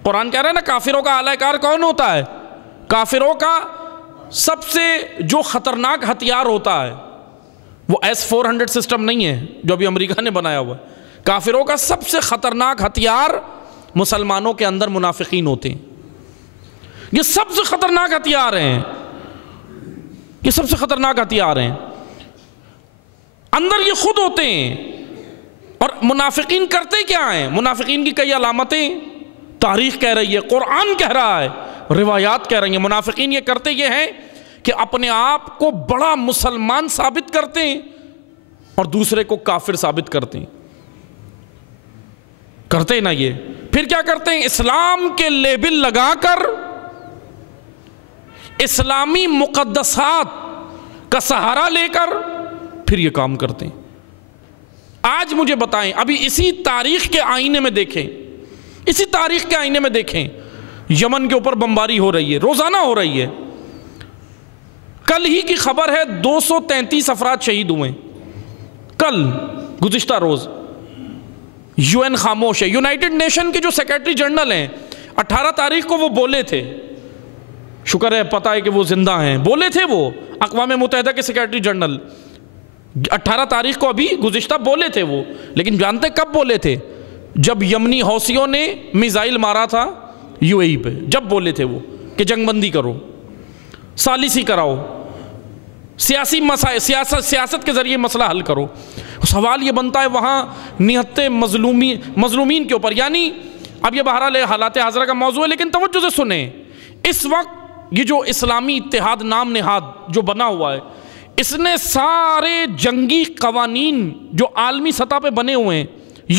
قرآن کہہ رہا ہے نا کافروں کا اعلی کار کون ہوتا ہے؟ کافروں کا سب سے جو خطرناک ہتھیار ہوتا ہے وہ S-400 سسٹم نہیں ہے جو ابھی امریکہ نے بنایا ہوا ہے، کافروں کا سب سے خطرناک ہتھیار مسلمانوں کے اندر منافقین ہوتے ہیں، یہ سب سے خطرناک ہتھیار ہیں، یہ سب سے خطرناک ہتھیار ہیں، اندر یہ خود ہوتے ہیں۔ اور منافقین کرتے کیا ہیں؟ منافقین کی کئی علامتیں تاریخ کہہ رہی ہے، قرآن کہہ رہا ہے، روایات کہہ رہی ہیں۔ منافقین یہ کرتے یہ ہیں کہ اپنے آپ کو بڑا مسلمان ثابت کرتے ہیں اور دوسرے کو کافر ثابت کرتے ہیں، کرتے نا یہ۔ پھر کیا کرتے ہیں؟ اسلام کے لیبل لگا کر اسلامی مقدسات کا سہارا لے کر پھر یہ کام کرتے ہیں۔ آج مجھے بتائیں، ابھی اسی تاریخ کے آئینے میں دیکھیں، اسی تاریخ کے آئینے میں دیکھیں، یمن کے اوپر بمباری ہو رہی ہے، روزانہ ہو رہی ہے۔ کل ہی کی خبر ہے 233 افراد شہید ہوئے، کل گزشتہ روز۔ UN خاموش ہے۔ یونائٹڈ نیشن کے جو سیکریٹری جنرل ہیں 18 تاریخ کو وہ بولے تھے، شکر ہے پتہ ہے کہ وہ زندہ ہیں، بولے تھے وہ اقوام متحدہ کے سیکریٹری جنرل 18 تاریخ کو ابھی گزشتہ بولے تھے وہ، لیکن جانتے کب بولے تھے؟ جب یمنی حوثیوں نے میزائل مارا تھا UAE پہ، جب بولے تھے وہ کہ جنگ بندی کرو، ثالثی کراؤ، سیاسی مسائل، سیاست کے ذریعے مسئلہ حل کرو۔ سوال یہ بنتا ہے وہاں نہتے مظلومین کے اوپر، یعنی اب یہ بہرحال حالات حاضرہ کا موضوع ہے، لیکن توجہ سے سنیں، اس وقت یہ جو اسلامی اتحاد نام نہاد جو بنا ہوا ہے، اس نے سارے جنگی قوانین جو عالمی سطح پہ بنے ہوئے ہیں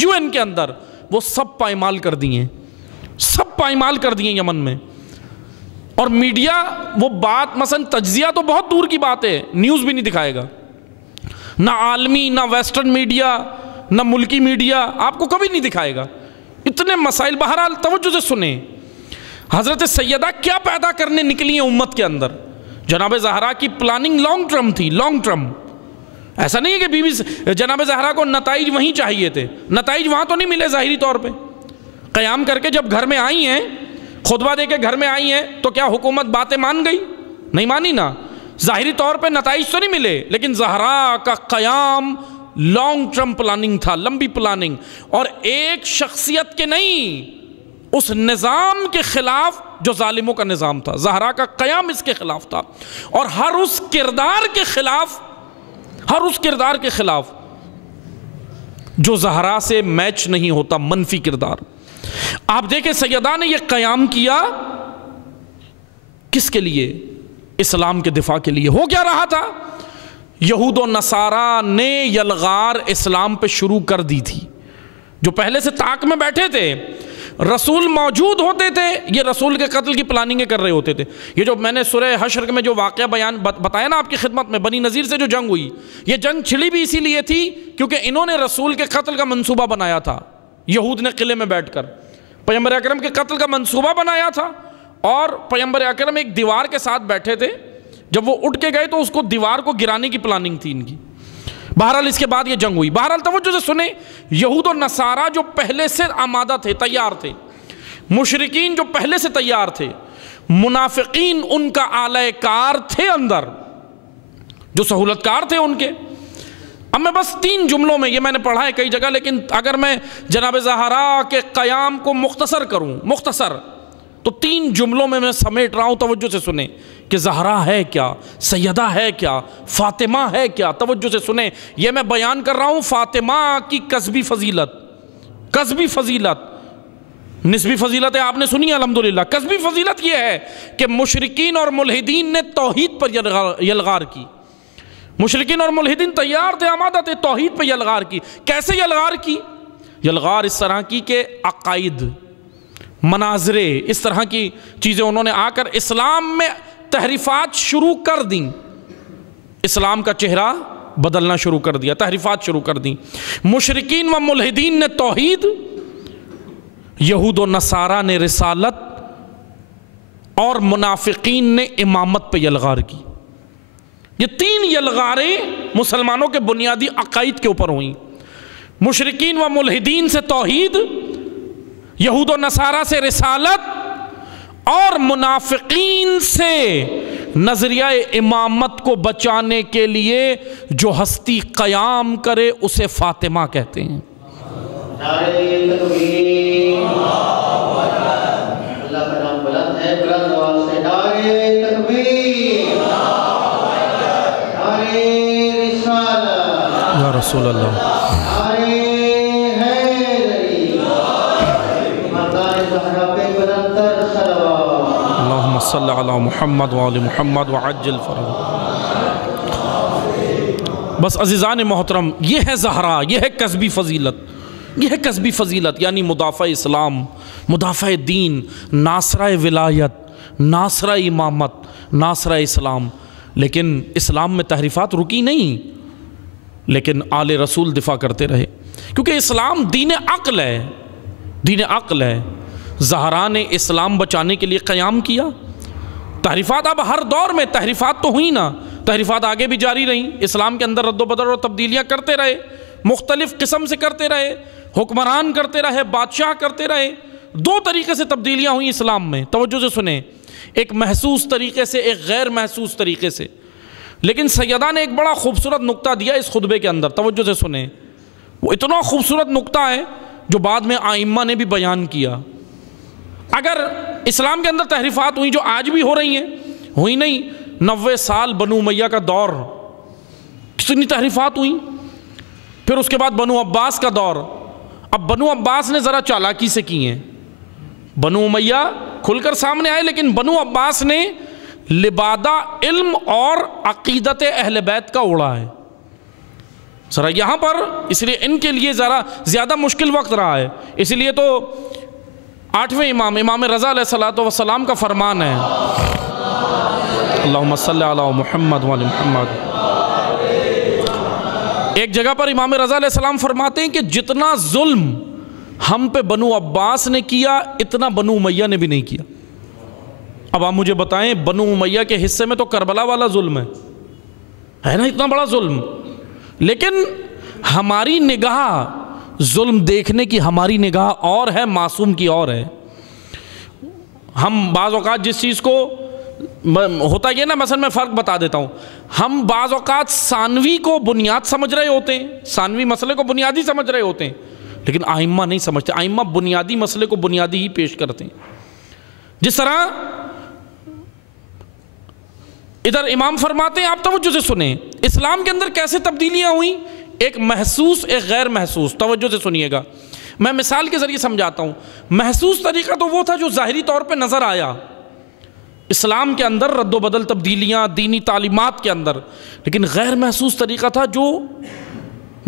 UN کے اندر، وہ سب پائمال کر دیے ہیں، سب پائمال کر دیے یمن میں۔ اور میڈیا وہ بات مثلا تجزیہ تو بہت دور کی بات ہے، نیوز بھی نہیں دکھائے گا، نہ عالمی، نہ ویسٹرن میڈیا، نہ ملکی میڈیا آپ کو کبھی نہیں دکھائے گا، اتنے مسائل۔ بہرحال توجہ سے سنیں، حضرت سیدہ کیا پیدا کرنے نکلی ہیں امت کے اندر؟ جناب زہرا کی پلاننگ لانگ ٹرم تھی، لانگ ٹرم۔ ایسا نہیں ہے کہ بیوی جناب زہرا کو نتائج وہیں چاہیے تھے، نتائج وہاں تو نہیں ملے ظاہری طور پہ۔ قیام کر کے جب گھر میں آئی ہیں، خطبہ دے کے گھر میں آئی ہیں، تو کیا حکومت باتیں مان گئی؟ نہیں مانی نا، ظاہری طور پہ نتائج تو نہیں ملے، لیکن زہرا کا قیام لانگ ٹرم پلاننگ تھا، لمبی پلاننگ، اور ایک شخصیت کے نہیں، اس نظام کے خلاف جو ظالموں کا نظام تھا، زہرا کا قیام اس کے خلاف تھا، اور ہر اس کردار کے خلاف، ہر اس کردار کے خلاف جو زہرا سے میچ نہیں ہوتا، منفی کردار۔ آپ دیکھیں سیدہ نے یہ قیام کیا کس کے لیے؟ اسلام کے دفاع کے لیے۔ ہو کیا رہا تھا؟ یہود و نصارہ نے یلغار اسلام پہ شروع کر دی تھی، جو پہلے سے طاق میں بیٹھے تھے، رسول موجود ہوتے تھے، یہ رسول کے قتل کی پلاننگیں کر رہے ہوتے تھے۔ یہ جو میں نے سورہ حشر میں جو واقعہ بتایا نا آپ کی خدمت میں، بنی نذیر سے جو جنگ ہوئی، یہ جنگ چھڑی بھی اسی لیے تھی کیونکہ انہوں نے رسول کے قتل کا منصوبہ بنایا تھا۔ یہود نے قلعے میں بیٹھ کر پیغمبر اکرم کے قتل کا منصوبہ بنایا تھا، اور پیغمبر اکرم ایک دیوار کے ساتھ بیٹھے تھے، جب وہ اٹھ کے گئے تو اس کو دیوار کو گرانے کی پلاننگ تھی ان کی۔ بہرحال اس کے بعد یہ جنگ ہوئی۔ بہرحال توجہ سے سنیں، یہود و نصارہ جو پہلے سے آمادہ تھے، تیار تھے، مشرکین جو پہلے سے تیار تھے، منافقین ان کا آلہ کار تھے اندر، جو سہولت کار تھے ان کے۔ اب میں بس 3 جملوں میں، یہ میں نے پڑھا ہے کئی جگہ، لیکن اگر میں جناب زہرا کے قیام کو مختصر کروں، تو 3 جملوں میں سمیٹ رہا ہوں، توجہ سے سنیں کہ زہرا ہے کیا، سیدہ ہے کیا، فاطمہ ہے کیا۔ توجہ سے سنیں، یہ میں بیان کر رہا ہوں فاطمہ کی کسبی فضیلت، کسبی فضیلت۔ نسبی فضیلتیں آپ نے سنی الحمدللہ، کسبی فضیلت یہ ہے کہ مشرکین اور ملحدین نے توحید پر یلغار کی۔ مشرکین اور ملحدین تیار تھے، آمادہ تھے، توحید پہ یلغار کی۔ کیسے یلغار کی؟ یلغار اس طرح کی کہ عقائد، مناظرے، اس طرح کی چیزیں انہوں نے آ کر اسلام میں تحریفات شروع کر دیں، اسلام کا چہرہ بدلنا شروع کر دیا، تحریفات شروع کر دیں۔ مشرکین و ملحدین نے توحید، یہود و نصارہ نے رسالت، اور منافقین نے امامت پہ یلغار کی۔ یہ 3 یلغاریں مسلمانوں کے بنیادی عقائد کے اوپر ہوئیں۔ مشرکین و ملحدین سے توحید، یہود و نصارہ سے رسالت، اور منافقین سے نظریہ امامت کو بچانے کے لیے جو ہستی قیام کرے اسے فاطمہ کہتے ہیں۔ نعرہ تکبیر، اللہ کا نام بلند ہے، بلند آواز سے نعرہ تکبیر، نعرہ رسالت، یا رسول اللہ، نعرہ حیدری، مردان زہرا پہ بلند تر صلوات، اللہم صلی علی محمد وآل محمد وعجل فرج۔ بس عزیزان محترم، یہ ہے زہرا، یہ ہے کسبی فضیلت، یہ ہے کسبی فضیلت، یعنی مدافع اسلام، مدافع دین، ناصرہ ولایت، ناصرہ امامت، ناصرہ اسلام۔ لیکن اسلام میں تحریفات رکی نہیں، لیکن آل رسول دفاع کرتے رہے، کیونکہ اسلام دین عقل ہے، دین عقل ہے۔ زہرا نے اسلام بچانے کے لیے قیام کیا۔ تحریفات اب ہر دور میں تحریفات تو ہوئی نا، تحریفات آگے بھی جاری رہیں، اسلام کے اندر رد و بدل اور تبدیلیاں کرتے رہے، مختلف قسم سے کرتے رہے، حکمران کرتے رہے، بادشاہ کرتے رہے۔ 2 طریقے سے تبدیلیاں ہوئیں اسلام میں، توجہ سے سنیں، ایک محسوس طریقے سے، ایک غیر محسوس طریقے سے۔ لیکن سیدہ نے ایک بڑا خوبصورت نقطہ دیا اس خطبے کے اندر، توجہ سے سنیں، وہ اتنا خوبصورت نقطہ ہے جو بعد میں آئمہ نے بھی بیان کیا۔ اگر اسلام کے اندر تحریفات ہوئیں جو آج بھی ہو رہی ہیں، ہوئی نہیں، 90 سال بنو امیہ کا دور، کتنی تحریفات ہوئیں، پھر اس کے بعد بنو عباس کا دور۔ اب بنو عباس نے ذرا چالاکی سے کی ہیں، بنو امیہ کھل کر سامنے آئے، لیکن بنو عباس نے لبادہ علم اور عقیدت اہل بیت کا اڑا ہے ذرا یہاں پر، اس لیے ان کے لیے ذرا زیادہ مشکل وقت رہا ہے۔ اس لیے تو 8ویں امام رضا علیہ السلام کا فرمان ہے، اللہم صلی علی محمد وعلی محمد۔ ایک جگہ پر امام رضا علیہ السلام فرماتے ہیں کہ جتنا ظلم ہم پہ بنو عباس نے کیا، اتنا بنو امیہ نے بھی نہیں کیا۔ اب آپ مجھے بتائیں، بنو امیہ کے حصے میں تو کربلا والا ظلم ہے نا، اتنا بڑا ظلم، لیکن ہماری نگاہ ظلم دیکھنے کی، ہماری نگاہ اور ہے، معصوم کی اور ہے۔ ہم بعض اوقات جس چیز کو ہوتا یہ نا، مثلا میں فرق بتا دیتا ہوں، ہم بعض اوقات ثانوی کو بنیاد سمجھ رہے ہوتے ہیں، ثانوی مسئلے کو بنیادی سمجھ رہے ہوتے ہیں، لیکن آئمہ نہیں سمجھتے، آئمہ بنیادی مسئلے کو بنیادی ہی پیش کرتے ہیں۔ جس طرح ادھر امام فرماتے ہیں، آپ توجہ سے سنیں، اسلام کے اندر کیسے تبدیلیاں ہوئیں، ایک محسوس، ایک غیر محسوس۔ توجہ سے سنیے گا، میں مثال کے ذریعے سمجھاتا ہوں۔ محسوس طریقہ تو وہ تھا جو ظاہری طور پہ نظر آیا اسلام کے اندر، رد و بدل، تبدیلیاں دینی تعلیمات کے اندر، لیکن غیر محسوس طریقہ تھا جو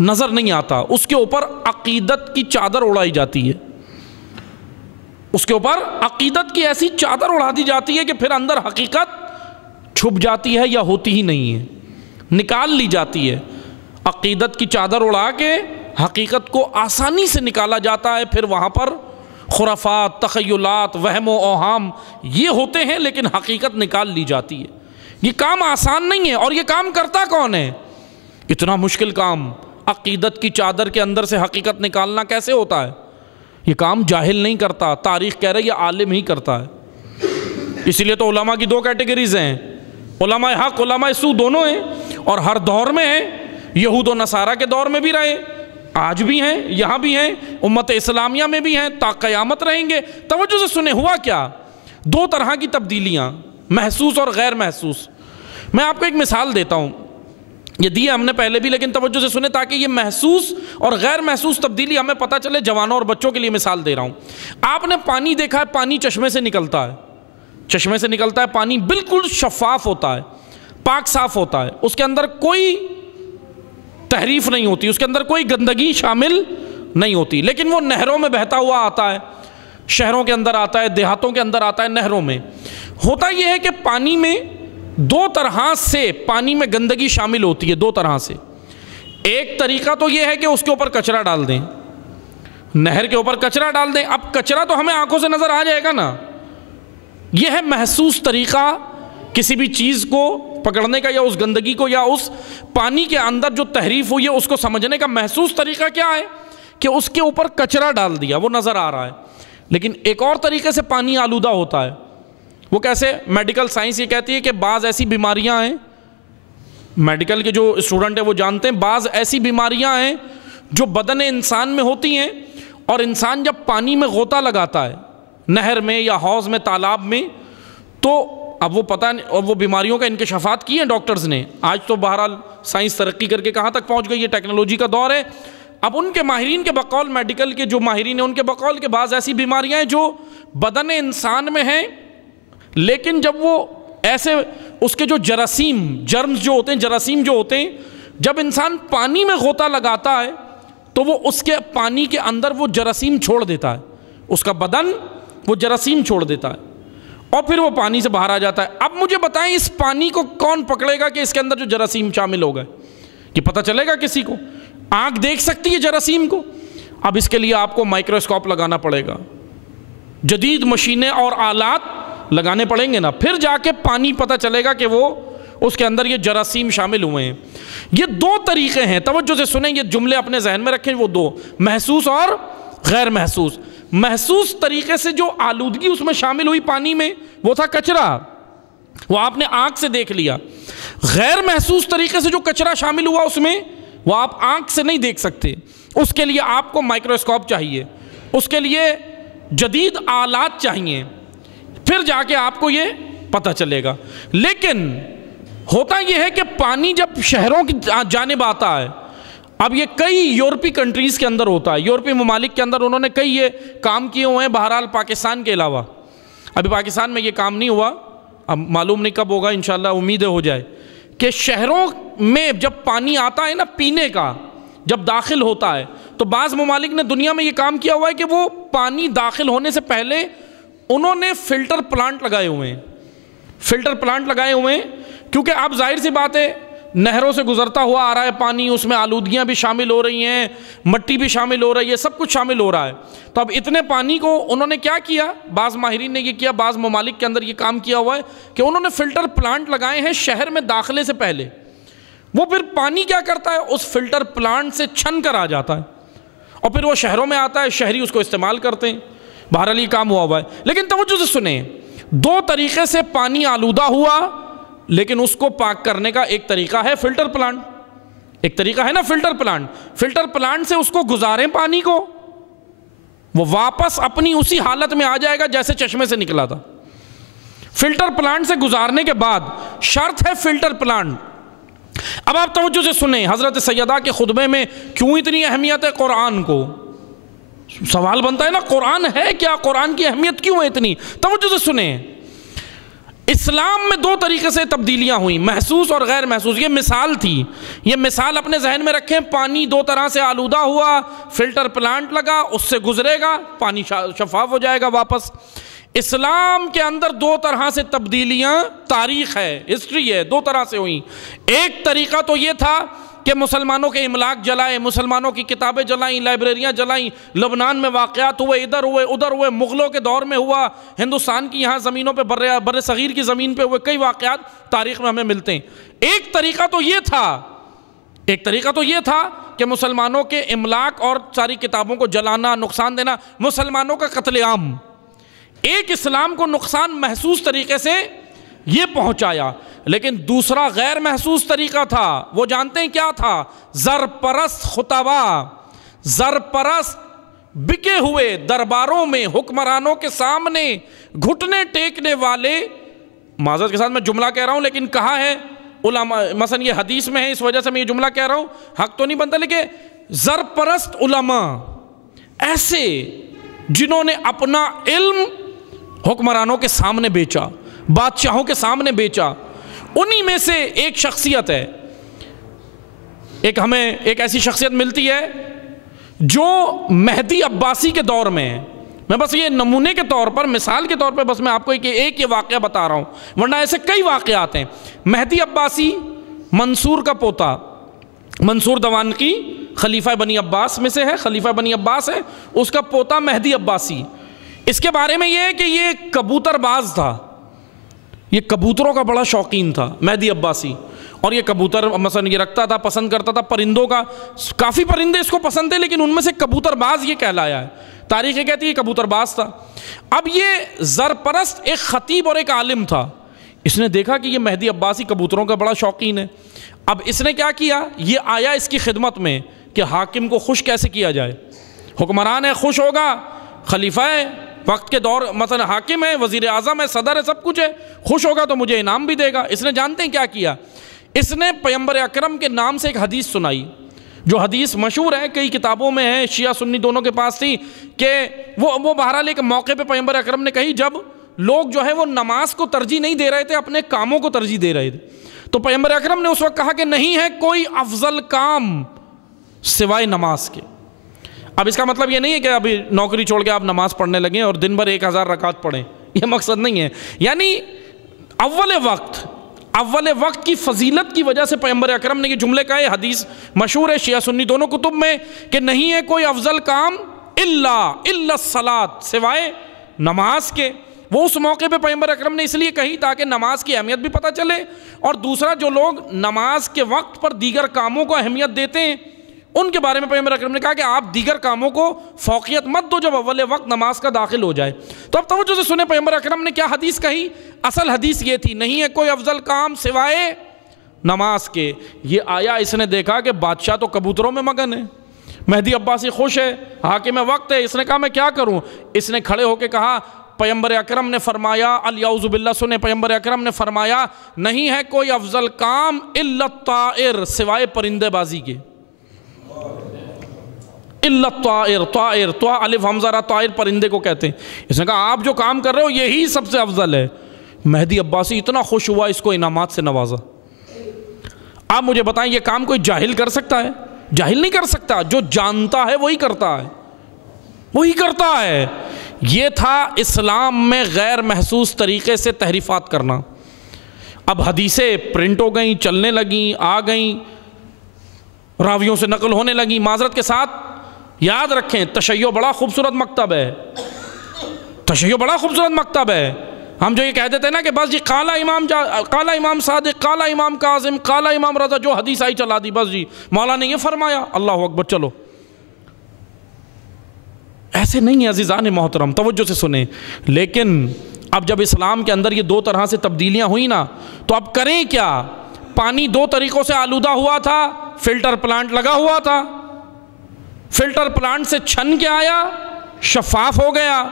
نظر نہیں آتا، اس کے اوپر عقیدت کی چادر اڑائی جاتی ہے، اس کے اوپر عقیدت کی ایسی چادر اڑا دی جاتی ہے کہ پھر اندر حقیقت چھپ جاتی ہے یا ہوتی ہی نہیں ہے، نکال لی جاتی ہے۔ عقیدت کی چادر اڑا کے حقیقت کو آسانی سے نکالا جاتا ہے، پھر وہاں پر خرافات، تخیلات، وہم و اوہام یہ ہوتے ہیں، لیکن حقیقت نکال لی جاتی ہے۔ یہ کام آسان نہیں ہے، اور یہ کام کرتا کون ہے؟ اتنا مشکل کام عقیدت کی چادر کے اندر سے حقیقت نکالنا کیسے ہوتا ہے؟ یہ کام جاہل نہیں کرتا، تاریخ کہہ رہے یہ عالم ہی کرتا ہے۔ اسی لیے تو علماء کی دو کیٹیگریز ہیں، علماء حق، علماء سو، دونوں ہیں، اور ہر دور میں ہیں۔ یہود و نصارہ کے دور میں بھی رہے، آج بھی ہیں، یہاں بھی ہیں، امت اسلامیہ میں بھی ہیں، تا قیامت رہیں گے۔ توجہ سے سنیں، ہوا کیا؟ دو طرح کی تبدیلیاں، محسوس اور غیر محسوس۔ میں آپ کو ایک مثال دیتا ہوں، یہ دی ہم نے پہلے بھی، لیکن توجہ سے سنیں تاکہ یہ محسوس اور غیر محسوس تبدیلی ہمیں پتہ چلے۔ جوانوں اور بچوں کے لیے مثال دے رہا ہوں۔ آپ نے پانی دیکھا ہے، پانی چشمے سے نکلتا ہے، چشمے سے نکلتا ہے، پانی بالکل شفاف ہوتا ہے، پاک صاف ہوتا ہے، اس کے اندر کوئی تحریف نہیں ہوتی، اس کے اندر کوئی گندگی شامل نہیں ہوتی، لیکن وہ نہروں میں بہتا ہوا آتا ہے، شہروں کے اندر آتا ہے، دیہاتوں کے اندر آتا ہے، نہروں میں۔ ہوتا یہ ہے کہ پانی میں دو طرح سے پانی میں گندگی شامل ہوتی ہے، دو طرح سے۔ ایک طریقہ تو یہ ہے کہ اس کے اوپر کچرا ڈال دیں، نہر کے اوپر کچرا ڈال دیں۔ اب کچرا تو ہمیں آنکھوں سے نظر آ جائے گا نا، یہ ہے محسوس طریقہ کسی بھی چیز کو پکڑنے کا، یا اس گندگی کو، یا اس پانی کے اندر جو تحریف ہوئی ہے اس کو سمجھنے کا محسوس طریقہ کیا ہے کہ اس کے اوپر کچرا ڈال دیا، وہ نظر آ رہا ہے۔ لیکن ایک اور طریقے سے پانی آلودہ ہوتا ہے، وہ کیسے؟ میڈیکل سائنس یہ کہتی ہے کہ بعض ایسی بیماریاں ہیں، میڈیکل کے جو اسٹوڈنٹ ہیں وہ جانتے ہیں، بعض ایسی بیماریاں ہیں جو بدن انسان میں ہوتی ہیں، اور انسان جب پانی میں غوطہ لگاتا ہے، نہر میں یا حوض میں، تالاب میں، تو اب وہ پتہ نہیں، اور وہ بیماریوں کا انکشافات کیے ہیں ڈاکٹرز نے۔ آج تو بہرحال سائنس ترقی کر کے کہاں تک پہنچ گئی ہے، ٹیکنالوجی کا دور ہے۔ اب ان کے ماہرین کے بقول، میڈیکل کے جو ماہرین ہیں ان کے بقول کے بعض ایسی بیماریاں ہیں جو بدن انسان میں ہیں، لیکن جب وہ ایسے اس کے جو جراثیم، جرمز جو ہوتے ہیں، جراثیم جو ہوتے ہیں، جب انسان پانی میں غوطہ لگاتا ہے تو وہ اس کے پانی کے اندر وہ جراثیم چھوڑ دیتا ہے، اس کا بدن وہ جراثیم چھوڑ دیتا ہے، اور پھر وہ پانی سے باہر آ جاتا ہے۔ اب مجھے بتائیں اس پانی کو کون پکڑے گا کہ اس کے اندر جو جراثیم شامل ہو گئے؟ کہ پتہ چلے گا کسی کو؟ آنکھ دیکھ سکتی ہے جراثیم کو؟ اب اس کے لیے آپ کو مائکروسکوپ لگانا پڑے گا، جدید مشینیں اور آلات لگانے پڑیں گے نا، پھر جا کے پانی پتہ چلے گا کہ وہ اس کے اندر یہ جراثیم شامل ہوئے ہیں۔ یہ دو طریقے ہیں، توجہ سے سنیں، یہ جملے اپنے ذہن میں رکھیں، وہ دو، محسوس اور غیر محسوس۔ محسوس طریقے سے جو آلودگی اس میں شامل ہوئی پانی میں، وہ تھا کچرا، وہ آپ نے آنکھ سے دیکھ لیا۔ غیر محسوس طریقے سے جو کچرا شامل ہوا اس میں، وہ آپ آنکھ سے نہیں دیکھ سکتے، اس کے لیے آپ کو مائکروسکوپ چاہیے، اس کے لیے جدید آلات چاہیے، پھر جا کے آپ کو یہ پتہ چلے گا۔ لیکن ہوتا یہ ہے کہ پانی جب شہروں کی جانب آتا ہے، اب یہ کئی یورپی کنٹریز کے اندر ہوتا ہے، یورپی ممالک کے اندر انہوں نے کئی یہ کام کیے ہوئے ہیں، بہرحال پاکستان کے علاوہ۔ ابھی پاکستان میں یہ کام نہیں ہوا، اب معلوم نہیں کب ہوگا، انشاءاللہ امید ہو جائے، کہ شہروں میں جب پانی آتا ہے نا پینے کا، جب داخل ہوتا ہے، تو بعض ممالک نے دنیا میں یہ کام کیا ہوا ہے کہ وہ پانی داخل ہونے سے پہلے انہوں نے فلٹر پلانٹ لگائے ہوئے ہیں، فلٹر پلانٹ لگائے ہوئے ہیں، کیونکہ اب ظاہر سی بات ہے نہروں سے گزرتا ہوا آ رہا ہے پانی، اس میں آلودگیاں بھی شامل ہو رہی ہیں، مٹی بھی شامل ہو رہی ہے، سب کچھ شامل ہو رہا ہے۔ تو اب اتنے پانی کو انہوں نے کیا کیا، بعض ماہرین نے یہ کیا، بعض ممالک کے اندر یہ کام کیا ہوا ہے کہ انہوں نے فلٹر پلانٹ لگائے ہیں شہر میں داخلے سے پہلے۔ وہ پھر پانی کیا کرتا ہے، اس فلٹر پلانٹ سے چھن کر آ جاتا ہے، اور پھر وہ شہروں میں آتا ہے، شہری اس کو استعمال کرتے ہیں۔ بہرحال یہ کام ہوا ہے، لیکن توجہ سے سنیں، دو طریقے سے پانی آلودہ ہوا، لیکن اس کو پاک کرنے کا ایک طریقہ ہے فلٹر پلانٹ، ایک طریقہ ہے نا فلٹر پلانٹ۔ فلٹر پلانٹ سے اس کو گزاریں پانی کو، وہ واپس اپنی اسی حالت میں آ جائے گا جیسے چشمے سے نکلا تھا۔ فلٹر پلانٹ سے گزارنے کے بعد شرط ہے فلٹر پلانٹ۔ اب آپ توجہ سے سنیں، حضرت سیدہ کے خطبے میں کیوں اتنی اہمیت ہے قرآن کو؟ سوال بنتا ہے نا، قرآن ہے کیا، قرآن کی اہمیت کیوں ہے اتنی؟ توجہ سے سنیں، اسلام میں دو طریقے سے تبدیلیاں ہوئیں، محسوس اور غیر محسوس. یہ مثال تھی، یہ مثال اپنے ذہن میں رکھیں. پانی دو طرح سے آلودہ ہوا، فلٹر پلانٹ لگا، اس سے گزرے گا، پانی شفاف ہو جائے گا واپس. اسلام کے اندر دو طرح سے تبدیلیاں، تاریخ ہے، ہسٹری ہے، دو طرح سے ہوئیں. ایک طریقہ تو یہ تھا کہ مسلمانوں کے املاک جلائے، مسلمانوں کی کتابیں جلائیں، لائبریریاں جلائیں. لبنان میں واقعات ہوئے، ادھر ہوئے ادھر ہوئے، مغلوں کے دور میں ہوا، ہندوستان کی یہاں زمینوں پہ، بر صغیر کی زمین پہ ہوئے کئی واقعات تاریخ میں ہمیں ملتے ہیں. ایک طریقہ تو یہ تھا کہ مسلمانوں کے املاک اور ساری کتابوں کو جلانا، نقصان دینا، مسلمانوں کا قتل عام. ایک اسلام کو نقصان محسوس طریقے سے یہ پہنچایا. لیکن دوسرا غیر محسوس طریقہ تھا. وہ جانتے ہیں کیا تھا؟ زرپرست خطبہ، زرپرست بکے ہوئے درباروں میں حکمرانوں کے سامنے گھٹنے ٹیکنے والے. معذرت کے ساتھ میں جملہ کہہ رہا ہوں لیکن کہا ہے علماء، مثلا یہ حدیث میں ہے اس وجہ سے میں یہ جملہ کہہ رہا ہوں، حق تو نہیں بنتا، لیکن زرپرست علماء ایسے جنہوں نے اپنا علم حکمرانوں کے سامنے بیچا، بادشاہوں کے سامنے بیچا. انہی میں سے ایک شخصیت ہے، ہمیں ایک ایسی شخصیت ملتی ہے جو مہدی عباسی کے دور میں ہے. میں بس یہ نمونے کے طور پر، مثال کے طور پر بس میں آپ کو ایک یہ واقعہ بتا رہا ہوں، ورنہ ایسے کئی واقعات ہیں. مہدی عباسی منصور کا پوتا، منصور دوانقی خلیفہ بنی عباس میں سے ہے، خلیفہ بنی عباس ہے، اس کا پوتا مہدی عباسی. اس کے بارے میں یہ ہے کہ یہ کبوتر باز تھا، یہ کبوتروں کا بڑا شوقین تھا مہدی عباسی. اور یہ کبوتر مثلا یہ رکھتا تھا، پسند کرتا تھا پرندوں کا، کافی پرندے اس کو پسند تھے لیکن ان میں سے کبوتر باز یہ کہلایا ہے. تاریخ یہ کہتی ہے کہ کبوتر باز تھا. اب یہ زرپرست ایک خطیب اور ایک عالم تھا. اس نے دیکھا کہ یہ مہدی عباسی کبوتروں کا بڑا شوقین ہے. اب اس نے کیا کیا، یہ آیا اس کی خدمت میں کہ حاکم کو خوش کیسے کیا جائے. حکمران ہے، خوش ہوگا، خلیفہ ہے وقت کے دور، مثلا حاکم ہے، وزیر اعظم ہے، صدر ہے، سب کچھ ہے، خوش ہوگا تو مجھے انعام بھی دے گا. اس نے جانتے ہیں کیا کیا، اس نے پیغمبر اکرم کے نام سے ایک حدیث سنائی، جو حدیث مشہور ہے، کئی کتابوں میں ہے، شیعہ سنی دونوں کے پاس تھی، کہ وہ بہرحال ایک موقع پہ پیغمبر اکرم نے کہی جب لوگ جو ہے وہ نماز کو ترجیح نہیں دے رہے تھے، اپنے کاموں کو ترجیح دے رہے تھے. تو پیغمبر اکرم نے اس وقت کہا کہ نہیں ہے کوئی افضل کام سوائے نماز کے. اب اس کا مطلب یہ نہیں ہے کہ ابھی نوکری چھوڑ کے آپ نماز پڑھنے لگیں اور دن بھر 1000 رکعت پڑھیں، یہ مقصد نہیں ہے. یعنی اول وقت کی فضیلت کی وجہ سے پیغمبر اکرم نے یہ جملے کہے. حدیث مشہور ہے شیعہ سنی دونوں کتب میں کہ نہیں ہے کوئی افضل کام الا الصلاۃ، سوائے نماز کے. وہ اس موقع پہ پیغمبر اکرم نے اس لیے کہی تاکہ نماز کی اہمیت بھی پتہ چلے، اور دوسرا جو لوگ نماز کے وقت پر دیگر کاموں کو اہمیت دیتے ہیں ان کے بارے میں پیغمبر اکرم نے کہا کہ آپ دیگر کاموں کو فوقیت مت دو جب اول وقت نماز کا داخل ہو جائے. تو اب توجہ سے سنیں پیغمبر اکرم نے کیا حدیث کہی. اصل حدیث یہ تھی، نہیں ہے کوئی افضل کام سوائے نماز کے. یہ آیا، اس نے دیکھا کہ بادشاہ تو کبوتروں میں مگن ہے، مہدی عباسی خوش ہے، حاکم وقت ہے. اس نے کہا میں کیا کروں. اس نے کھڑے ہو کے کہا، پیغمبر اکرم نے فرمایا، الیعوذ باللہ، سنیں، پیغمبر اکرم نے فرمایا نہیں ہے کوئی افضل کام الا الطائر، سوائے پرندے بازی کے. الا الطائر، طائر، طا الف حمزہ را، طائر پرندے کو کہتے ہیں. اس نے کہا آپ جو کام کر رہے ہو یہی سب سے افضل ہے. مہدی عباسی اتنا خوش ہوا، اس کو انعامات سے نوازا. آپ مجھے بتائیں یہ کام کوئی جاہل کر سکتا ہے؟ جاہل نہیں کر سکتا. جو جانتا ہے وہی کرتا ہے، وہی کرتا ہے. یہ تھا اسلام میں غیر محسوس طریقے سے تحریفات کرنا. اب حدیثیں پرنٹ ہو گئیں، چلنے لگیں، آ گئیں، راویوں سے نقل ہونے لگیں. معذرت کے ساتھ یاد رکھیں تشیع بڑا خوبصورت مکتب ہے، تشیع بڑا خوبصورت مکتب ہے. ہم جو یہ کہہ دیتے ہیں نا کہ بس جی قال امام صادق، قال امام کاظم، قال امام رضا، جو حدیث آئی چلا دی، بس جی مولا نے یہ فرمایا، اللہ اکبر چلو. ایسے نہیں ہے عزیزان محترم، توجہ سے سنیں. لیکن اب جب اسلام کے اندر یہ دو طرح سے تبدیلیاں ہوئیں نا، تو اب کریں کیا. پانی دو طریقوں سے آلودہ ہوا تھا، فلٹر پلانٹ لگا ہوا تھا، فلٹر پلانٹ سے چھن کے آیا، شفاف ہو گیا.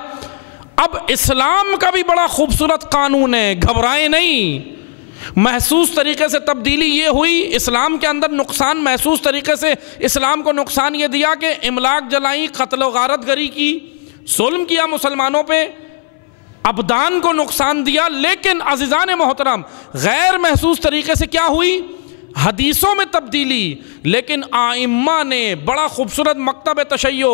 اب اسلام کا بھی بڑا خوبصورت قانون ہے، گھبرائیں نہیں. محسوس طریقے سے تبدیلی یہ ہوئی، اسلام کے اندر نقصان محسوس طریقے سے اسلام کو نقصان یہ دیا کہ املاک جلائیں، قتل و غارت گری کی، ظلم کیا مسلمانوں پہ. ابدان کو نقصان دیا، لیکن عزیزان محترم غیر محسوس طریقے سے کیا ہوئی؟ حدیثوں میں تبدیلی۔ لیکن آئمہ نے بڑا خوبصورت مکتب تشیع،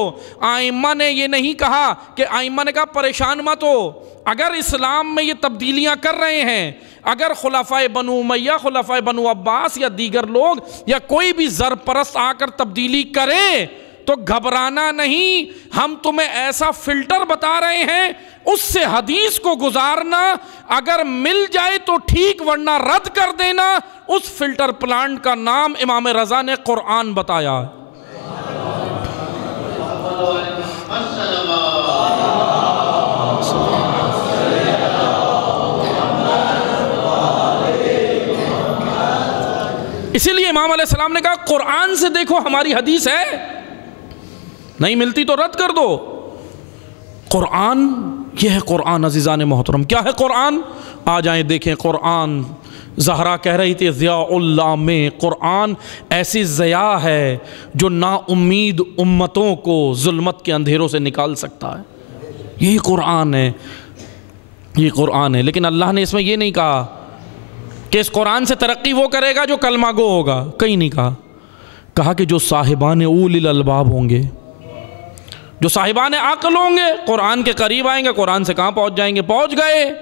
آئمہ نے یہ نہیں کہا کہ آئمہ نے کہا پریشان مت ہو، اگر اسلام میں یہ تبدیلیاں کر رہے ہیں، اگر خلفائے بنو امیہ، خلفائے بنو عباس یا دیگر لوگ یا کوئی بھی زرپرست آ کر تبدیلی کرے تو گھبرانا نہیں، ہم تمہیں ایسا فلٹر بتا رہے ہیں، اس سے حدیث کو گزارنا، اگر مل جائے تو ٹھیک ورنہ رد کر دینا۔ اس فلٹر پلانٹ کا نام امام رضا نے قرآن بتایا۔ اسی لیے امام علیہ السلام نے کہا قرآن سے دیکھو ہماری حدیث ہے، نہیں ملتی تو رد کر دو۔ قرآن یہ ہے، قرآن عزیزان محترم کیا ہے قرآن؟ آ جائیں دیکھیں قرآن۔ زہرا کہہ رہی تھی ضیاء اللہ میں، قرآن ایسی ضیاء ہے جو نا امید امتوں کو ظلمت کے اندھیروں سے نکال سکتا ہے۔ یہی قرآن ہے، یہ قرآن ہے۔ لیکن اللہ نے اس میں یہ نہیں کہا کہ اس قرآن سے ترقی وہ کرے گا جو کلمہ گو ہوگا، کہیں نہیں کہا۔ کہا کہ جو صاحبان اولی الالباب ہوں گے، جو صاحبان عقل ہوں گے، قرآن کے قریب آئیں گے۔ قرآن سے کہاں پہنچ جائیں گے؟ پہنچ گئے۔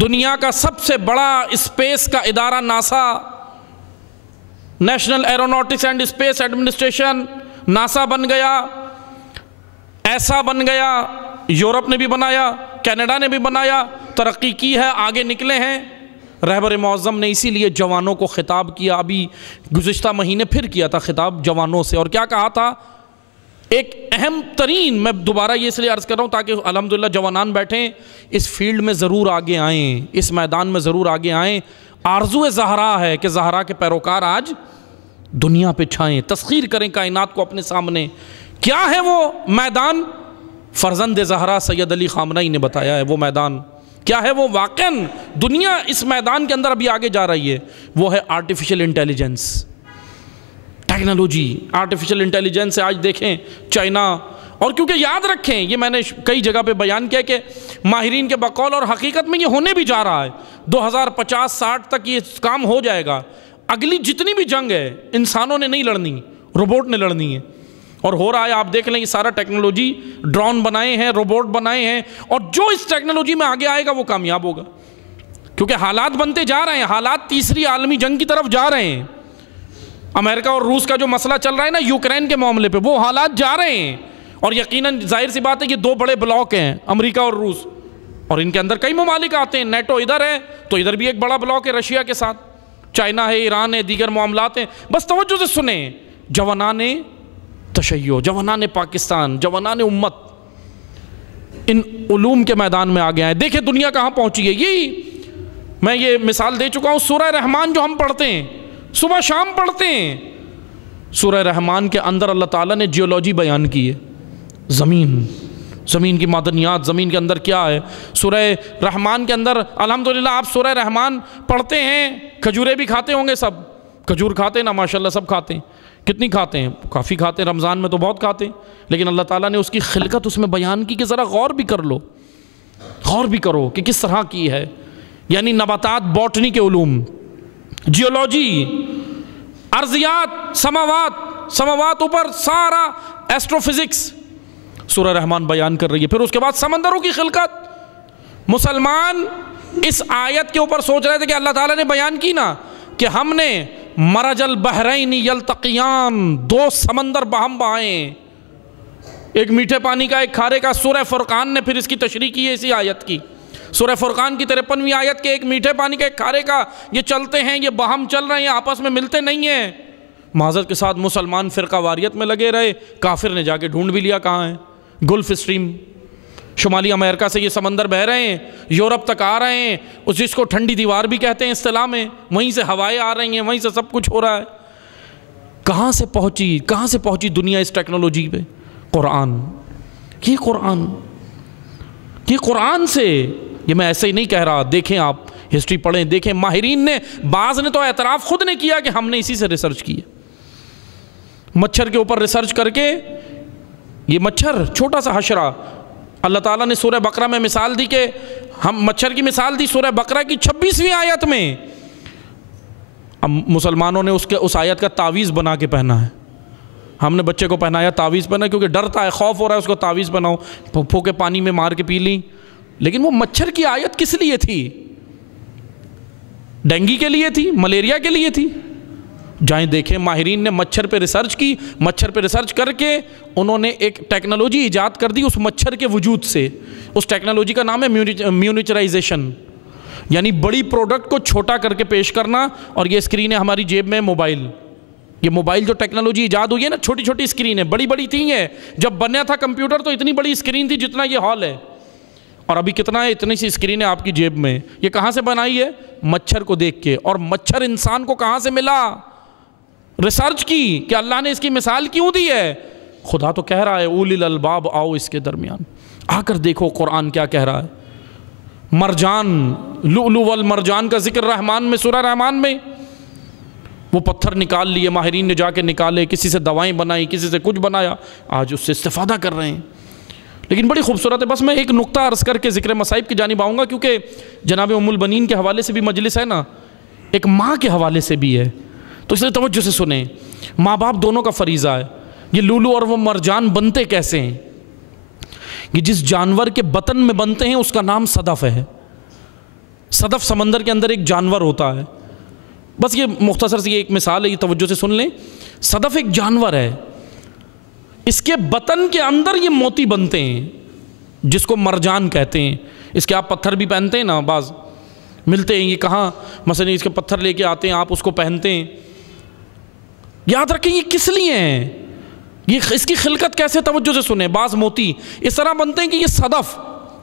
دنیا کا سب سے بڑا اسپیس کا ادارہ NASA, National Aeronautics and Space Administration, NASA بن گیا، ایسا بن گیا، یورپ نے بھی بنایا، کینیڈا نے بھی بنایا، ترقی کی ہے، آگے نکلے ہیں۔ رہبر معظم نے اسی لیے جوانوں کو خطاب کیا، ابھی گزشتہ مہینے پھر کیا تھا خطاب جوانوں سے، اور کیا کہا تھا؟ ایک اہم ترین، میں دوبارہ یہ اس لیے عرض کر رہا ہوں تاکہ الحمدللہ جوانان بیٹھیں، اس فیلڈ میں ضرور آگے آئیں، اس میدان میں ضرور آگے آئیں۔ آرزو زہرا ہے کہ زہرا کے پیروکار آج دنیا پہ چھائیں، تسخیر کریں کائنات کو اپنے سامنے۔ کیا ہے وہ میدان؟ فرزند زہرا سید علی خامنہئی نے بتایا ہے وہ میدان کیا ہے۔ وہ واقعاً دنیا اس میدان کے اندر ابھی آگے جا رہی ہے، وہ ہے artificial intelligence, technology. Artificial intelligence سے آج دیکھیں چائنا، اور کیونکہ یاد رکھیں یہ میں نے کئی جگہ پہ بیان کیا کہ ماہرین کے بقول اور حقیقت میں یہ ہونے بھی جا رہا ہے، 2050-60 تک یہ کام ہو جائے گا۔ اگلی جتنی بھی جنگ ہے انسانوں نے نہیں لڑنی، روبوٹ نے لڑنی ہے، اور ہو رہا ہے۔ آپ دیکھ لیں یہ سارا ٹیکنالوجی، ڈرون بنائے ہیں، روبوٹ بنائے ہیں، اور جو اس ٹیکنالوجی میں آگے آئے گا وہ کامیاب ہوگا، کیونکہ حالات بنتے جا رہے ہیں، حالات تیسری عالمی جنگ کی طرف جا رہے ہیں۔ امریکہ اور روس کا جو مسئلہ چل رہا ہے نا یوکرین کے معاملے پہ، وہ حالات جا رہے ہیں، اور یقیناً ظاہر سی بات ہے یہ دو بڑے بلاک ہیں، امریکہ اور روس، اور ان کے اندر کئی ممالک آتے ہیں۔ نیٹو ادھر ہے تو ادھر بھی ایک بڑا بلاک ہے رشیا کے ساتھ، چائنا ہے، ایران ہے، دیگر معاملات ہیں۔ بس توجہ سے سنیں، جوانان تشیع، جوانان پاکستان، جوانان امت ان علوم کے میدان میں آگے آئے۔ دیکھیں دنیا کہاں پہنچی ہے۔ یہی میں یہ مثال دے چکا ہوں، سورہ رحمان جو ہم پڑھتے ہیں، صبح شام پڑھتے ہیں، سورہ رحمان کے اندر اللہ تعالیٰ نے جیولوجی بیان کی ہے، زمین کی معدنیات، زمین کے اندر کیا ہے۔ سورہ رحمان کے اندر الحمدللہ آپ سورہ رحمان پڑھتے ہیں، کھجورے بھی کھاتے ہوں گے، سب کھجور کھاتے ہیں نا ماشاءاللہ، سب کھاتے ہیں۔ کتنی کھاتے ہیں؟ کافی کھاتے ہیں، رمضان میں تو بہت کھاتے ہیں، لیکن اللہ تعالیٰ نے اس کی خلقت اس میں بیان کی کہ ذرا غور بھی کر لو، غور بھی کرو کہ کس طرح کی ہے۔ یعنی نباتات، باٹنی کے علوم، جیولوجی، ارضیات، سماوات اوپر، سارا ایسٹرو فزکس سورہ رحمان بیان کر رہی ہے۔ پھر اس کے بعد سمندروں کی خلقت۔ مسلمان اس آیت کے اوپر سوچ رہے تھے کہ اللہ تعالیٰ نے بیان کی نا کہ ہم نے مرج البحرین یلتقیان، دو سمندر باہم بہائیں، ایک میٹھے پانی کا ایک کھارے کا۔ سورہ فرقان نے پھر اس کی تشریح کی ہے اسی آیت کی، سورہ فرقان کی 53ویں آیت کے ایک میٹھے پانی کا ایک کھارے کا، یہ چلتے ہیں، یہ باہم چل رہے ہیں، آپس میں ملتے نہیں ہیں۔ معذرت کے ساتھ مسلمان فرقہ واریت میں لگے رہے، کافر نے جا کے ڈھونڈ بھی لیا کہاں ہے۔ گلف اسٹریم، شمالی امریکہ سے یہ سمندر بہہ رہے ہیں، یورپ تک آ رہے ہیں، اس جس کو ٹھنڈی دیوار بھی کہتے ہیں اصطلاح میں، وہیں سے ہوائیں آ رہی ہیں، وہیں سے سب کچھ ہو رہا ہے۔ کہاں سے پہنچی دنیا اس ٹیکنالوجی پہ؟ قرآن، یہ قرآن سے، یہ میں ایسے ہی نہیں کہہ رہا، دیکھیں آپ ہسٹری پڑھیں، دیکھیں ماہرین نے، بعض نے تو اعتراف خود نے کیا کہ ہم نے اسی سے ریسرچ کی ہے۔ مچھر کے اوپر ریسرچ کر کے، یہ مچھر چھوٹا سا حشرہ اللہ تعالیٰ نے سورہ بقرہ میں مثال دی کہ ہم مچھر کی مثال دی سورہ بقرہ کی 26ویں آیت میں. اب مسلمانوں نے اس آیت کا تعویذ بنا کے پہنا ہے. ہم نے بچے کو پہنایا تعویذ پہنا کیونکہ ڈرتا ہے، خوف ہو رہا ہے، اس کو تعویذ پہناؤ، پھو کے پانی میں مار کے پی لی. لیکن وہ مچھر کی آیت کس لیے تھی؟ ڈینگی کے لیے تھی، ملیریا کے لیے تھی. جائیں دیکھیں، ماہرین نے مچھر پہ ریسرچ کی، مچھر پہ ریسرچ کر کے انہوں نے ایک ٹیکنالوجی ایجاد کر دی اس مچھر کے وجود سے. اس ٹیکنالوجی کا نام ہے میونیچرائزیشن، یعنی بڑی پروڈکٹ کو چھوٹا کر کے پیش کرنا. اور یہ اسکرین ہے ہماری جیب میں موبائل، یہ موبائل جو ٹیکنالوجی ایجاد ہوئی ہے نا، چھوٹی چھوٹی اسکرین ہے، بڑی بڑی تھی ہے. جب بنیا تھا کمپیوٹر تو اتنی بڑی اسکرین تھی جتنا یہ ہال ہے، اور ابھی کتنا ہے، اتنی سی اسکرین ہے آپ کی جیب میں. یہ کہاں سے بنائی ہے؟ مچھر کو دیکھ کے. اور مچھر انسان کو کہاں سے ملا؟ ریسرچ کی کہ اللہ نے اس کی مثال کیوں دی ہے. خدا تو کہہ رہا ہے اولی الالباب آؤ اس کے درمیان، آ کر دیکھو قرآن کیا کہہ رہا ہے. مرجان، لؤلؤ والمرجان کا ذکر رحمان میں، سورہ رحمان میں. وہ پتھر نکال لیے، ماہرین نے جا کے نکالے، کسی سے دوائیں بنائی، کسی سے کچھ بنایا، آج اس سے استفادہ کر رہے ہیں. لیکن بڑی خوبصورت ہے. بس میں ایک نقطہ عرض کر کے ذکر مصائب کی جانب آؤں گا، کیونکہ جناب ام البنین کے حوالے سے بھی مجلس ہے نا، ایک ماں کے حوالے سے بھی ہے، تو اس لیے توجہ سے سنیں. ماں باپ دونوں کا فریضہ ہے. یہ لولو اور وہ مرجان بنتے کیسے ہیں؟ یہ جس جانور کے بطن میں بنتے ہیں اس کا نام صدف ہے. صدف سمندر کے اندر ایک جانور ہوتا ہے. بس یہ مختصر سی ایک مثال ہے، یہ توجہ سے سن لیں. صدف ایک جانور ہے، اس کے بطن کے اندر یہ موتی بنتے ہیں جس کو مرجان کہتے ہیں. اس کے آپ پتھر بھی پہنتے ہیں نا، بعض ملتے ہیں. یہ کہاں مثلا اس کے پتھر لے کے آتے ہیں، آپ اس کو پہنتے ہیں. یاد رکھیں یہ کس لیے ہیں، یہ اس کی خلقت کیسے، توجہ سے سنیں. بعض موتی اس طرح بنتے ہیں کہ یہ صدف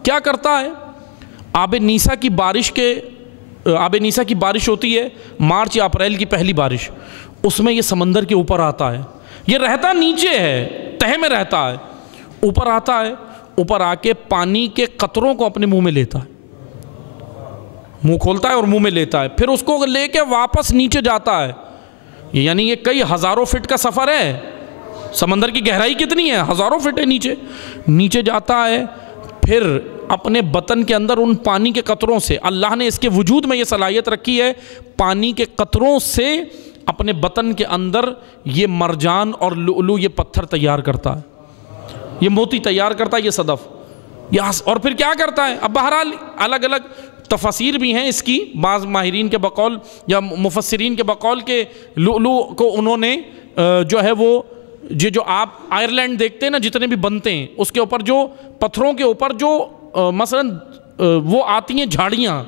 کیا کرتا ہے، آب نیسا کی بارش ہوتی ہے، مارچ یا اپریل کی پہلی بارش، اس میں یہ سمندر کے اوپر آتا ہے. یہ رہتا نیچے ہے، تہہ میں رہتا ہے، اوپر آتا ہے، اوپر آ کے پانی کے قطروں کو اپنے منہ میں لیتا ہے، منہ کھولتا ہے اور منہ میں لیتا ہے، پھر اس کو لے کے واپس نیچے جاتا ہے. یعنی یہ کئی ہزاروں فٹ کا سفر ہے. سمندر کی گہرائی کتنی ہے؟ ہزاروں فٹ ہے. نیچے جاتا ہے، پھر اپنے بطن کے اندر ان پانی کے قطروں سے، اللہ نے اس کے وجود میں یہ صلاحیت رکھی ہے، پانی کے قطروں سے اپنے بطن کے اندر یہ مرجان اور لؤلؤ یہ پتھر تیار کرتا ہے، یہ موتی تیار کرتا ہے، یہ صدف. اور پھر کیا کرتا ہے؟ اب بہرحال الگ الگ تفاسیر بھی ہیں اس کی. بعض ماہرین کے بقول یا مفسرین کے بقول کے لؤلؤ کو انہوں نے جو ہے وہ جو آپ آئرلینڈ دیکھتے ہیں نا، جتنے بھی بنتے ہیں اس کے اوپر جو پتھروں کے اوپر جو مثلا وہ آتی ہیں جھاڑیاں،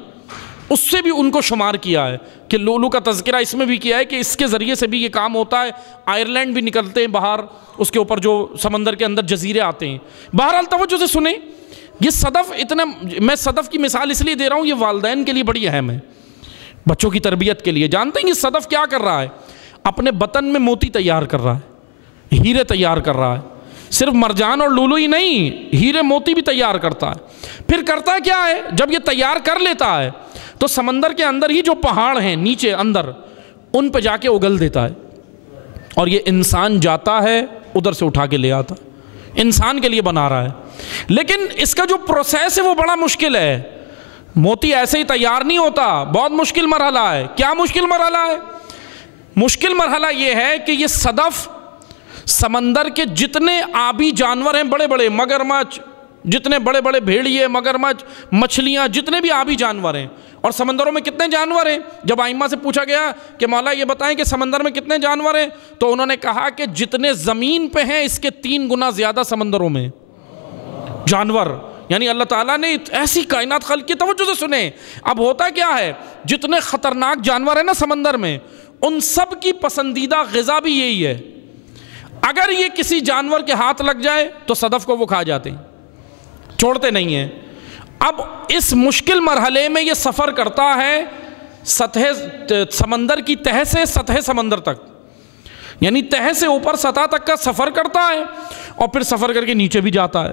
اس سے بھی ان کو شمار کیا ہے کہ لؤلؤ کا تذکرہ اس میں بھی کیا ہے کہ اس کے ذریعے سے بھی یہ کام ہوتا ہے. آئرلینڈ بھی نکلتے ہیں باہر، اس کے اوپر جو سمندر کے اندر جزیرے آتے ہیں. بہرحال توجہ سے سنیں، یہ صدف اتنا، میں صدف کی مثال اس لیے دے رہا ہوں، یہ والدین کے لیے بڑی اہم ہے، بچوں کی تربیت کے لیے. جانتے ہیں یہ صدف کیا کر رہا ہے؟ اپنے بطن میں موتی تیار کر رہا ہے، ہیرے تیار کر رہا ہے. صرف مرجان اور لؤلؤ ہی نہیں، ہیرے موتی بھی تیار کرتا ہے. پھر کرتا کیا ہے؟ جب یہ تیار کر لیتا ہے تو سمندر کے اندر ہی جو پہاڑ ہیں نیچے اندر، ان پہ جا کے اگل دیتا ہے، اور یہ انسان جاتا ہے ادھر سے اٹھا کے لے آتا. انسان کے لیے بنا رہا ہے. لیکن اس کا جو پروسیس ہے وہ بڑا مشکل ہے. موتی ایسے ہی تیار نہیں ہوتا، بہت مشکل مرحلہ ہے. کیا مشکل مرحلہ ہے؟ مشکل مرحلہ یہ ہے کہ یہ صدف سمندر کے جتنے آبی جانور ہیں، بڑے بڑے مگرمچھ، جتنے بڑے بڑے بھیڑیے، مگرمچھ، مچھلیاں، جتنے بھی آبی جانور ہیں، اور سمندروں میں کتنے جانور ہیں؟ جب ائمہ سے پوچھا گیا کہ مولا یہ بتائیں کہ سمندر میں کتنے جانور ہیں، تو انہوں نے کہا کہ جتنے زمین پہ ہیں اس کے 3 گنا زیادہ سمندروں میں جانور. یعنی اللہ تعالیٰ نے ایسی کائنات خلق کی. توجہ سے سنیں. اب ہوتا کیا ہے، جتنے خطرناک جانور ہیں نا سمندر میں، ان سب کی پسندیدہ غذا بھی یہی ہے. اگر یہ کسی جانور کے ہاتھ لگ جائے تو صدف کو وہ کھا جاتے ہیں، چھوڑتے نہیں ہیں. اب اس مشکل مرحلے میں یہ سفر کرتا ہے سطح سمندر کی تہہ سے سطح سمندر تک، یعنی تہہ سے اوپر سطح تک کا سفر کرتا ہے، اور پھر سفر کر کے نیچے بھی جاتا ہے.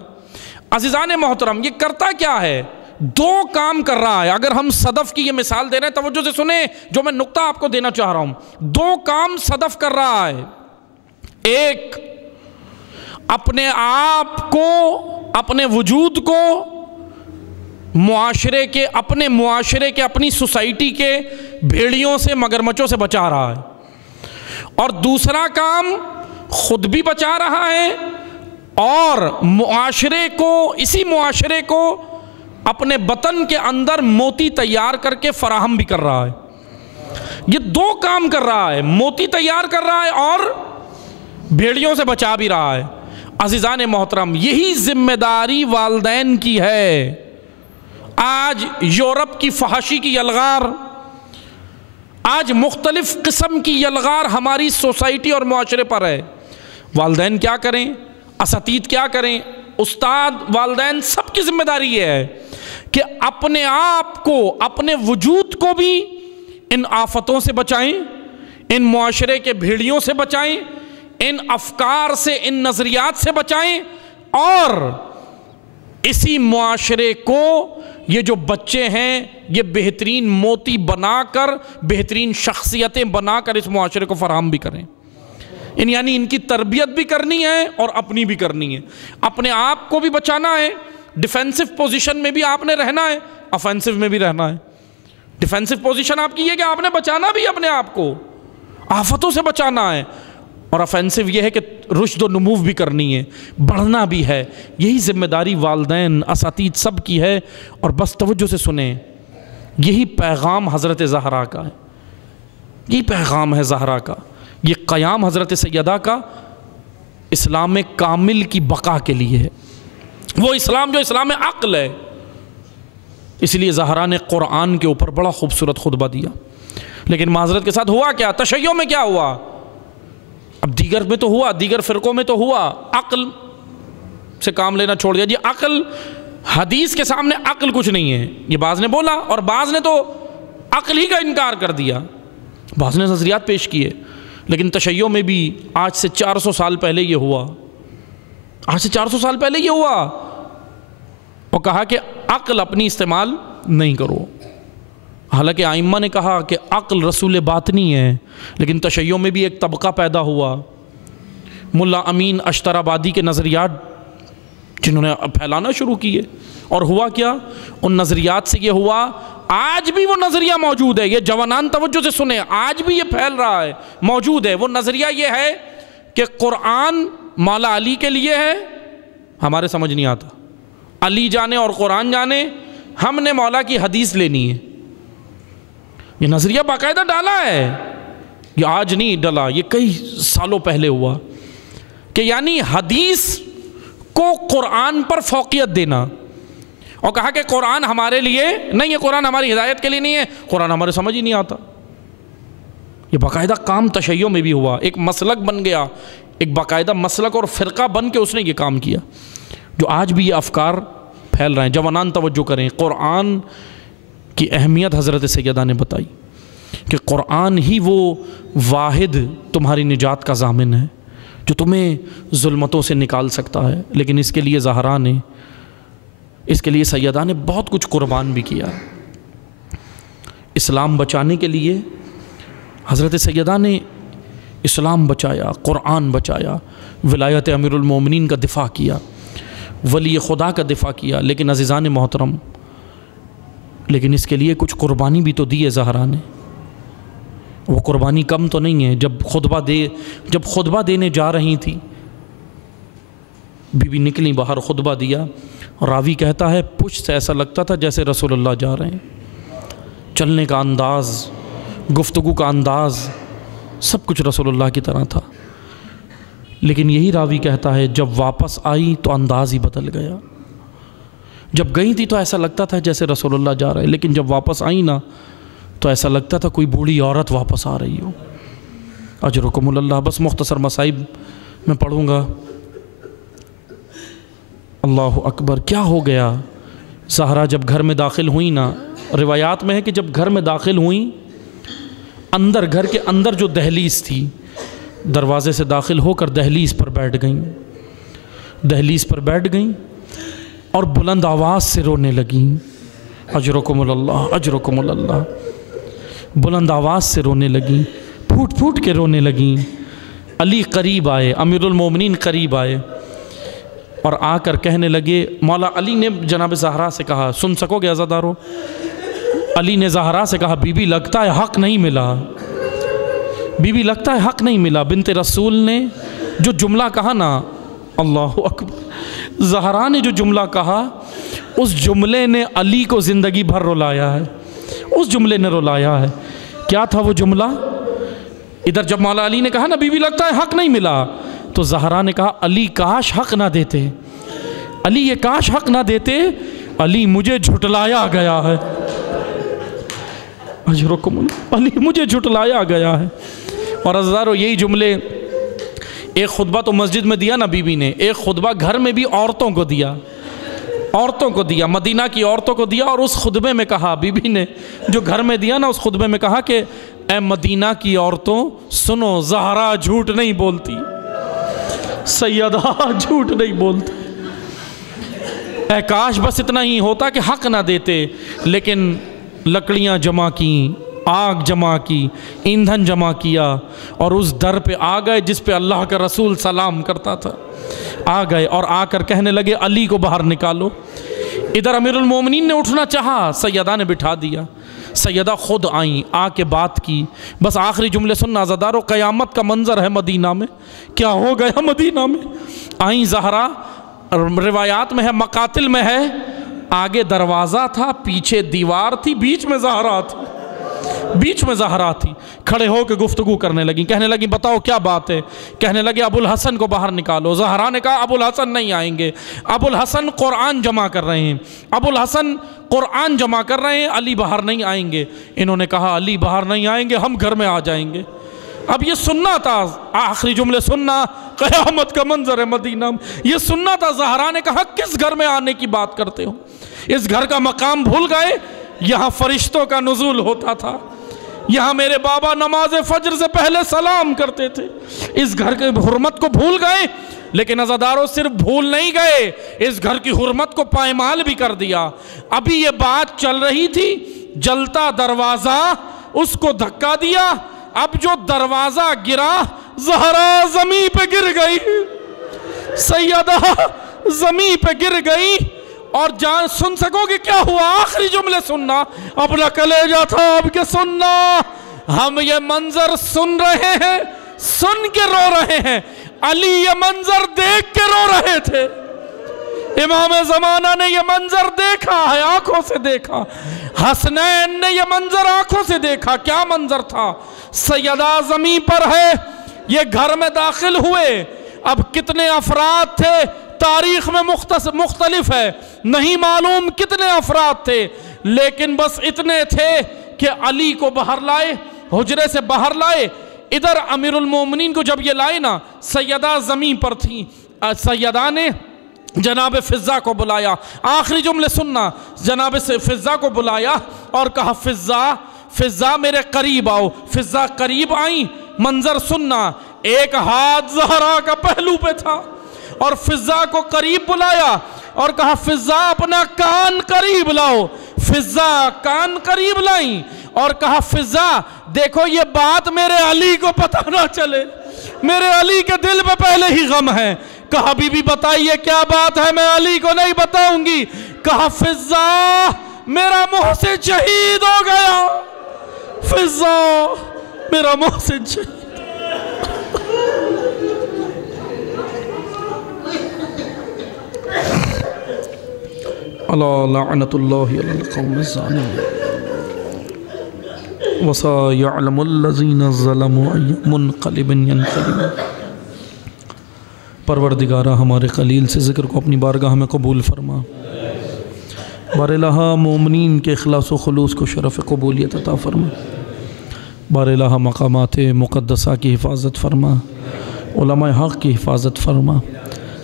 عزیزان محترم، یہ کرتا کیا ہے؟ 2 کام کر رہا ہے. اگر ہم صدف کی یہ مثال دے رہے ہیں، توجہ سے سنیں جو میں نقطہ آپ کو دینا چاہ رہا ہوں. 2 کام صدف کر رہا ہے. ایک، اپنے آپ کو اپنے وجود کو معاشرے کے اپنی سوسائٹی کے بھیڑیوں سے مگرمچھوں سے بچا رہا ہے، اور دوسرا کام خود بھی بچا رہا ہے اور اسی معاشرے کو اپنے بطن کے اندر موتی تیار کر کے فراہم بھی کر رہا ہے۔ یہ دو کام کر رہا ہے، موتی تیار کر رہا ہے اور بھیڑیوں سے بچا بھی رہا ہے۔ عزیزان محترم، یہی ذمہ داری والدین کی ہے۔ آج یورپ کی فحاشی کی یلغار، آج مختلف قسم کی یلغار ہماری سوسائٹی اور معاشرے پر ہے۔ والدین کیا کریں، اساتید کیا کریں، استاد، والدین، سب کی ذمہ داری یہ ہے کہ اپنے آپ کو، اپنے وجود کو بھی ان آفتوں سے بچائیں، ان معاشرے کے بھیڑیوں سے بچائیں، ان افکار سے، ان نظریات سے بچائیں، اور اسی معاشرے کو یہ جو بچے ہیں یہ بہترین موتی بنا کر، بہترین شخصیتیں بنا کر اس معاشرے کو فراہم بھی کریں۔ یعنی ان کی تربیت بھی کرنی ہے اور اپنی بھی کرنی ہے۔ اپنے آپ کو بھی بچانا ہے، ڈیفینسو پوزیشن میں بھی آپ نے رہنا ہے، آفینسو میں بھی رہنا ہے۔ ڈیفینسو پوزیشن آپ کی یہ کہ آپ نے بچانا بھی اپنے آپ کو، آفتوں سے بچانا ہے، اور آفینسو یہ ہے کہ رشد و نمو بھی کرنی ہے، بڑھنا بھی ہے۔ یہی ذمہ داری والدین، اساتید سب کی ہے۔ اور بس توجہ سے سنیں، یہی پیغام حضرت زہرا کا ہے، یہی پیغام ہے زہرا کا، یہ قیام حضرت سیدہ کا اسلام کامل کی بقا کے لیے ہے، وہ اسلام جو اسلام عقل ہے۔ اس لیے زہرا نے قرآن کے اوپر بڑا خوبصورت خطبہ دیا، لیکن معذرت کے ساتھ ہوا کیا؟ تشیع میں کیا ہوا؟ اب دیگر میں تو ہوا، دیگر فرقوں میں تو ہوا، عقل سے کام لینا چھوڑ دیا۔ جی عقل، حدیث کے سامنے عقل کچھ نہیں ہے، یہ بعض نے بولا، اور بعض نے تو عقل ہی کا انکار کر دیا، بعض نے نظریات پیش کیے۔ لیکن تشیع میں بھی آج سے 400 سال پہلے یہ ہوا، آج سے 400 سال پہلے یہ ہوا، اور کہا کہ عقل اپنی استعمال نہیں کرو۔ حالانکہ ائمہ نے کہا کہ عقل رسول باطنی ہے، لیکن تشیع میں بھی ایک طبقہ پیدا ہوا، ملا امین اشترابادی کے نظریات جنہوں نے پھیلانا شروع کیے، اور ہوا کیا؟ ان نظریات سے یہ ہوا، آج بھی وہ نظریہ موجود ہے، یہ جوانان توجہ سے سنیں، آج بھی یہ پھیل رہا ہے، موجود ہے۔ وہ نظریہ یہ ہے کہ قرآن مولا علی کے لیے ہے، ہمارے سمجھ نہیں آتا، علی جانے اور قرآن جانے، ہم نے مولا کی حدیث لینی ہے۔ یہ نظریہ باقاعدہ ڈالا ہے، یہ آج نہیں ڈالا، یہ کئی سالوں پہلے ہوا، کہ یعنی حدیث کو قرآن پر فوقیت دینا، اور کہا کہ قرآن ہمارے لیے نہیں ہے، قرآن ہماری ہدایت کے لیے نہیں ہے، قرآن ہمارے سمجھ ہی نہیں آتا۔ یہ باقاعدہ کام تشیع میں بھی ہوا، ایک مسلک بن گیا، ایک باقاعدہ مسلک اور فرقہ بن کے اس نے یہ کام کیا، جو آج بھی یہ افکار پھیل رہے ہیں۔ جوانان توجہ کریں، قرآن کی اہمیت حضرت سیدہ نے بتائی کہ قرآن ہی وہ واحد تمہاری نجات کا ضامن ہے جو تمہیں ظلمتوں سے نکال سکتا ہے۔ لیکن اس کے لیے زہرا نے، اس کے لیے سیدہ نے بہت کچھ قربان بھی کیا۔ اسلام بچانے کے لیے حضرت سیدہ نے اسلام بچایا، قرآن بچایا، ولایت امیر المومنین کا دفاع کیا، ولی خدا کا دفاع کیا۔ لیکن عزیزان محترم، لیکن اس کے لیے کچھ قربانی بھی تو دی ہے زہرا نے۔ وہ قربانی کم تو نہیں ہے۔ جب خطبہ دینے جا رہی تھی، بی بی نکلی باہر، خطبہ دیا، راوی کہتا ہے پشت سے ایسا لگتا تھا جیسے رسول اللہ جا رہے ہیں، چلنے کا انداز، گفتگو کا انداز، سب کچھ رسول اللہ کی طرح تھا۔ لیکن یہی راوی کہتا ہے جب واپس آئی تو انداز ہی بدل گیا۔ جب گئی تھی تو ایسا لگتا تھا جیسے رسول اللہ جا رہے، لیکن جب واپس آئی نا تو ایسا لگتا تھا کوئی بوڑھی عورت واپس آ رہی ہو۔ اجرکم اللہ۔ بس مختصر مصائب میں پڑھوں گا۔ اللہ اکبر، کیا ہو گیا؟ زہرا جب گھر میں داخل ہوئی نا، روایات میں ہے کہ جب گھر میں داخل ہوئیں، اندر گھر کے اندر جو دہلیز تھی، دروازے سے داخل ہو کر دہلیز پر بیٹھ گئیں، دہلیز پر بیٹھ گئیں اور بلند آواز سے رونے لگیں۔ اجرکم اللہ، اجرکم اللہ۔ بلند آواز سے رونے لگیں، پھوٹ پھوٹ کے رونے لگیں۔ علی قریب آئے، امیر المومنین قریب آئے، اور آ کر کہنے لگے، مولا علی نے جناب زہرا سے کہا، سن سکو گے عزادارو؟ علی نے زہرا سے کہا، بی بی لگتا ہے حق نہیں ملا، بی بی لگتا ہے حق نہیں ملا۔ بنت رسول نے جو جملہ کہا نا، اللہ اکبر، زہرا نے جو جملہ کہا، اس جملے نے علی کو زندگی بھر رلایا ہے، اس جملے نے رلایا ہے۔ کیا تھا وہ جملہ؟ ادھر جب مولا علی نے کہا نا بی بی لگتا ہے حق نہیں ملا، تو زہرا نے کہا، علی کاش حق نہ دیتے، علی یہ کاش حق نہ دیتے، علی مجھے جھٹلایا گیا ہے، اجرکم اللہ، علی مجھے جھٹلایا گیا ہے۔ اور عزیزارو یہی جملے، ایک خطبہ تو مسجد میں دیا نا بی بی نے، ایک خطبہ گھر میں بھی عورتوں کو دیا، عورتوں کو دیا، مدینہ کی عورتوں کو دیا، اور اس خطبے میں کہا، بی بی نے جو گھر میں دیا نا، اس خطبے میں کہا کہ اے مدینہ کی عورتوں سنو، زہرا جھوٹ نہیں بولتی، سیدہ جھوٹ نہیں بولتی۔ اے کاش بس اتنا ہی ہوتا کہ حق نہ دیتے، لیکن لکڑیاں جمع کیں، آگ جمع کی، ایندھن جمع کیا، اور اس در پہ آ گئے جس پہ اللہ کا رسول سلام کرتا تھا، آ گئے اور آ کر کہنے لگے علی کو باہر نکالو۔ ادھر امیر المومنین نے اٹھنا چاہا، سیدہ نے بٹھا دیا، سیدہ خود آئیں، آ کے بات کی، بس آخری جملے سننا عزادارو، قیامت کا منظر ہے مدینہ میں، کیا ہو گیا مدینہ میں۔ آئیں زہرا، روایات میں ہے، مقاتل میں ہے، آگے دروازہ تھا، پیچھے دیوار تھی، بیچ میں زہرا تھی، بیچ میں زہرا تھی، کھڑے ہو کے گفتگو کرنے لگیں، کہنے لگیں بتاؤ کیا بات ہے؟ کہنے لگے ابو الحسن کو باہر نکالو۔ زہرا نے کہا ابو الحسن نہیں آئیں گے، ابو الحسن قرآن جمع کر رہے ہیں، ابو الحسن قرآن جمع کر رہے ہیں، علی باہر نہیں آئیں گے۔ انہوں نے کہا علی باہر نہیں آئیں گے، ہم گھر میں آ جائیں گے۔ اب یہ سننا تھا، آخری جملے سننا، قیامت کا منظر ہے مدینہ میں، یہ سننا تھا۔ زہرا نے کہا کس گھر میں آنے کی بات کرتے ہو؟ اس گھر کا مقام بھول گئے؟ یہاں فرشتوں کا نزول ہوتا تھا، یہاں میرے بابا نماز فجر سے پہلے سلام کرتے تھے، اس گھر کے حرمت کو بھول گئے؟ لیکن عزاداروں صرف بھول نہیں گئے، اس گھر کی حرمت کو پائمال بھی کر دیا۔ ابھی یہ بات چل رہی تھی، جلتا دروازہ اس کو دھکا دیا، اب جو دروازہ گرا، زہرا زمین پہ گر گئی، سیدہ زمین پہ گر گئی۔ اور جان سن سکو گے کیا ہوا؟ آخری جملے سننا، اپنا کلیجہ تھا اب کے سننا۔ ہم یہ منظر سن رہے ہیں، سن کے رو رہے ہیں، علی یہ منظر دیکھ کے رو رہے تھے، امام زمانہ نے یہ منظر دیکھا ہے، آنکھوں سے دیکھا، حسنین نے یہ منظر آنکھوں سے دیکھا۔ کیا منظر تھا؟ سیدہ زمین پر ہے، یہ گھر میں داخل ہوئے، اب کتنے افراد تھے تاریخ میں مختلف ہے، نہیں معلوم کتنے افراد تھے، لیکن بس اتنے تھے کہ علی کو باہر لائے، حجرے سے باہر لائے۔ ادھر امیر المومنین کو جب یہ لائے نا، سیدہ زمین پر تھیں، سیدہ نے جناب فضہ کو بلایا، آخری جملے سننا، جناب فضہ کو بلایا اور کہا فضہ میرے قریب آؤ۔ فضہ قریب آئیں، منظر سننا، ایک ہاتھ زہرا کا پہلو پہ تھا، اور فضہ کو قریب بلایا اور کہا فضہ اپنا کان قریب لاؤ۔ فضہ کان قریب لائیں اور کہا فضہ دیکھو یہ بات میرے علی کو پتہ نہ چلے، میرے علی کے دل میں پہلے ہی غم ہے۔ کہا بی بی بتائیے کیا بات ہے؟ میں علی کو نہیں بتاؤں گی۔ کہا فضہ میرا محسن شہید ہو گیا، فضہ میرا محسن شہید۔ اللہ لعنت اللہ علی القوم الظالمین وسيعلم الذين ظلموا أي منقلب ينقلبون۔ پروردگارہ ہمارے خلیل سے ذکر کو اپنی بارگاہ میں قبول فرما، بار الہ مومنین کے اخلاص و خلوص کو شرف قبولیت عطا فرما، بار الہ مقامات مقدسہ کی حفاظت فرما، علماء حق کی حفاظت فرما،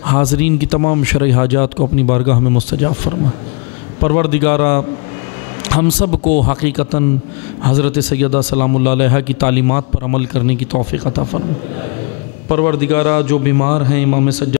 حاضرین کی تمام شرعی حاجات کو اپنی بارگاہ میں مستجاب فرما۔ پروردگارہ ہم سب کو حقیقتاً حضرت سیدہ سلام اللہ علیہ کی تعلیمات پر عمل کرنے کی توفیق عطا فرما۔ پروردگارہ جو بیمار ہیں امام سجاد